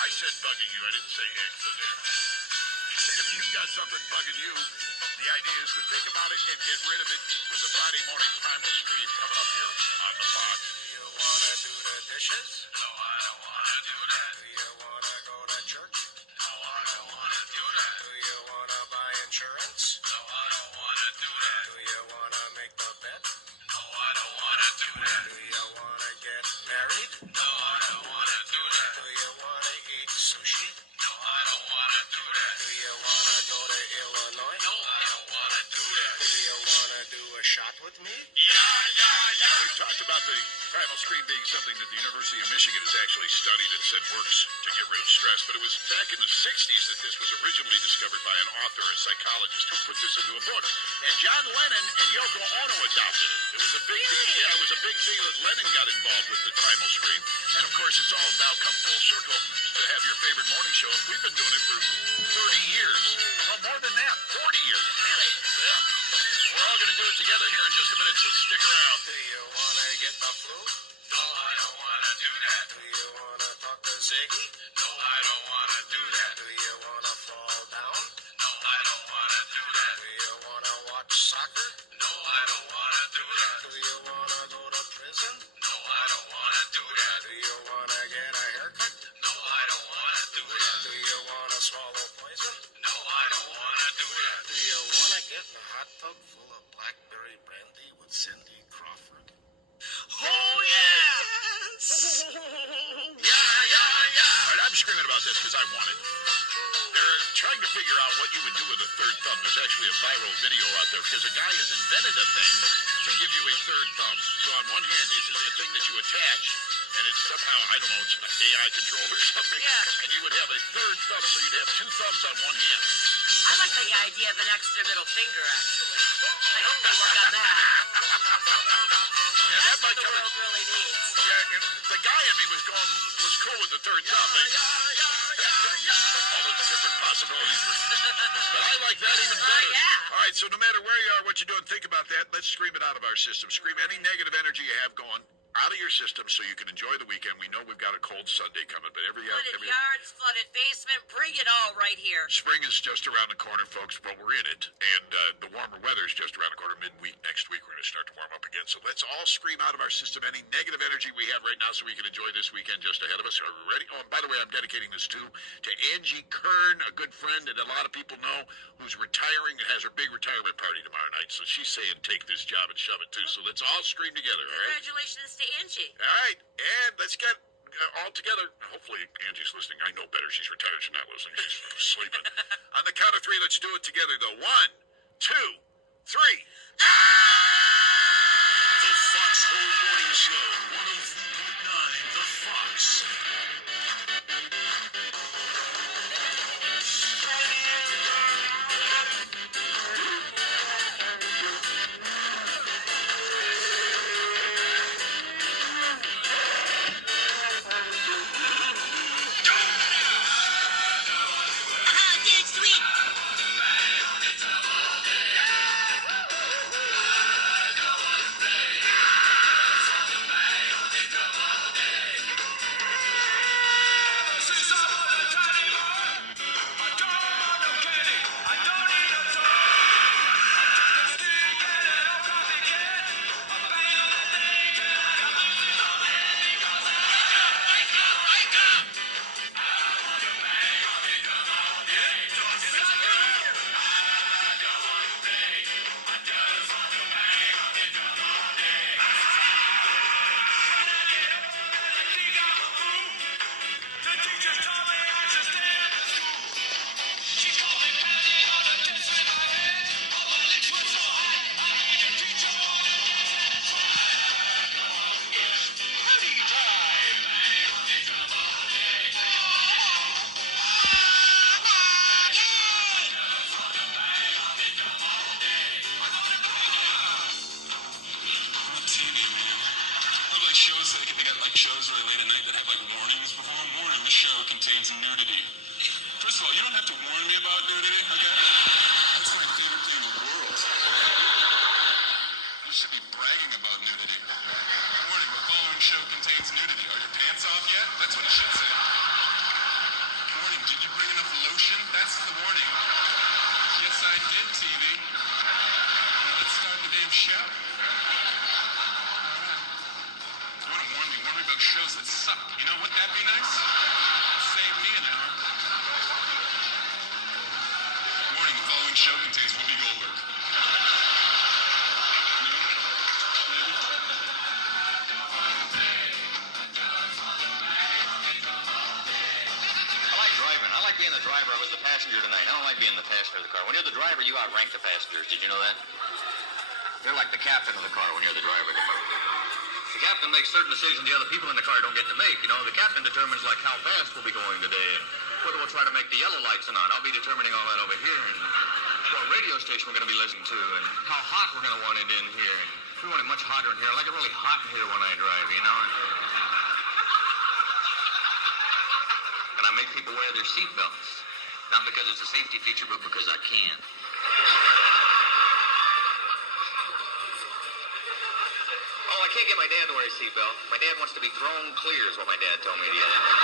I said bugging you. I didn't say ick, so there. If you've got something bugging you, the idea is to think about it and get rid of it with a Friday morning primal stream coming up here on the pod. Do you wanna do the dishes? No, I don't wanna do that. Do you wanna go to church? No, I don't wanna do that. Do you wanna buy insurance? No, I don't wanna do that. Do you wanna make the bed? No, I don't wanna do that. Do you wanna get married? No, I don't wanna do that. Do you wanna eat sushi? No, I don't wanna do that. Do you wanna go to Illinois? No, I don't wanna do that. Do you wanna do a shot with me? Yeah. We've talked about the primal scream being something that the University of Michigan has actually studied and said works to get rid of stress. But it was back in the 60s that this was originally discovered by an author and psychologist who put this into a book. And John Lennon and Yoko Ono adopted it. It was a big deal. Yeah, it was a big deal that Lennon got involved with the primal scream. And of course, it's all now come full circle to have your favorite morning show. And we've been doing it for 30 years. Well, more than that, 40 years. Really? Yeah. We're all going to do it together here in just a minute, so stick around. Do you wanna get the flu? No, I don't wanna do that. Do you wanna talk to Ziggy? No, I don't wanna do that. Do you wanna fall down? No, I don't wanna do that. Do you wanna watch soccer? No, I don't wanna do that. Do you wanna go to prison? No, I don't wanna do that. Do you wanna get a haircut? No, I don't wanna do that. Do you wanna swallow poison? No, I don't wanna do that. Do you wanna get in a hot tub full of blackberry brandy with Cindy Crawford? Oh, yes! Yeah. All right, I'm screaming about this because I want it. They're trying to figure out what you would do with a third thumb. There's actually a viral video out there because a guy has invented a thing to give you a third thumb. So on one hand, it's a thing that you attach, and it's somehow, I don't know, it's AI controlled or something. Yeah. And you would have a third thumb, so you'd have two thumbs on one hand. I like the idea of an extra middle finger, actually. I hope they work on that. Yeah, that might The come in. world really needs. Yeah, the guy in me was cool with the third thumb. All the different possibilities. But I like that even better. Yeah. All right, so no matter where you are, what you're doing, think about that. Let's scream it out of our system. Scream any negative energy you have going out of your system so you can enjoy the weekend. We know we've got a cold Sunday coming, but every Flooded yards, flooded basement, bring it all right here. spring is just around the corner, folks. Well, we're in it, and the warmer weather is just around the corner. Midweek next week, we're going to start to warm up again. So let's all scream out of our system any negative energy we have right now so we can enjoy this weekend just ahead of us. Are we ready? Oh, and by the way, I'm dedicating this to Angie Kern, a good friend that a lot of people know, who's retiring and has her big retirement party tomorrow night. So she's saying take this job and shove it too. So let's all scream together, all right? Congratulations to Angie. All right, and let's get all together. Hopefully Angie's listening. I know better. She's retired. She's not listening. She's sleeping. On the count of three, let's do it together, though. 1, 2, 3. The Foxhole Morning Show, 104.9 The Fox. show contains Whoopi Goldberg. I like driving. I like being the driver. I was the passenger tonight. I don't like being the passenger of the car. When you're the driver, you outrank the passengers. Did you know that? You're like the captain of the car when you're the driver of the car. The captain makes certain decisions the other people in the car don't get to make. You know, the captain determines like how fast we'll be going today and whether we'll try to make the yellow lights or not. I'll be determining all that over here and what radio station we're going to be listening to and how hot we're going to want it in here. And if we want it much hotter in here, I like it really hot in here when I drive, you know. And I make people wear their seatbelts. Not because it's a safety feature, but because I can. Oh, I can't get my dad to wear a seatbelt. My dad wants to be thrown clear is what my dad told me the other day.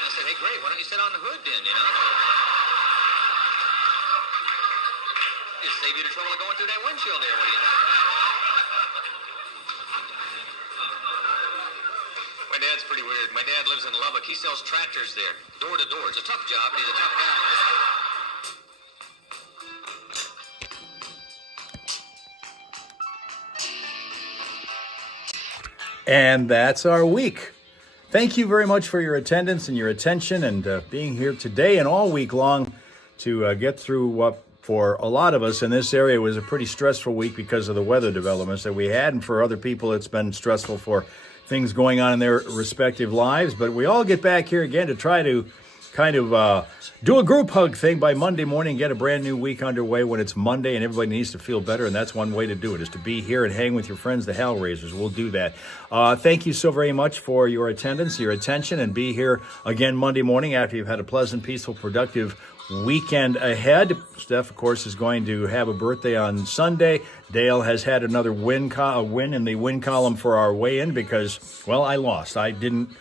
I said, hey, great, why don't you sit on the hood then, you know? Just save you the trouble of going through that windshield there, what do you think? My dad's pretty weird. My dad lives in Lubbock. He sells tractors there, door to door. It's a tough job, but he's a tough guy. And that's our week. Thank you very much for your attendance and your attention and being here today and all week long to get through what for a lot of us in this area was a pretty stressful week because of the weather developments that we had. And for other people, it's been stressful for things going on in their respective lives. But we all get back here again to try to kind of do a group hug thing by Monday morning, get a brand new week underway when it's Monday and everybody needs to feel better. And that's one way to do it, is to be here and hang with your friends, the Hellraisers. We'll do that. Thank you so very much for your attendance, your attention, and be here again Monday morning after you've had a pleasant, peaceful, productive weekend ahead. Steph, of course, is going to have a birthday on Sunday. Dale has had another win in the win column for our weigh-in because, well, I lost. I didn't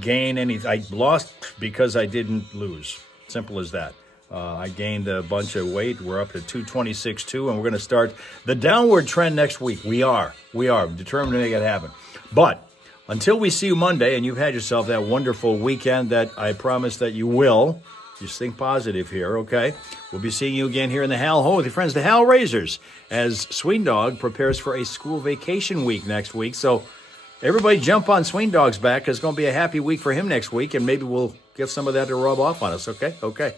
gain anything. I lost because I didn't lose. Simple as that. I gained a bunch of weight. We're up to 226.2, and we're going to start the downward trend next week. We are determined to make it happen. But until we see you Monday, and you've had yourself that wonderful weekend that I promise that you will, just think positive here, okay? We'll be seeing you again here in the Hal Home with your friends, the Hellraisers, as Swing Dog prepares for a school vacation week next week. So everybody jump on Swing Dog's back, because it's going to be a happy week for him next week, and maybe we'll get some of that to rub off on us, okay? Okay.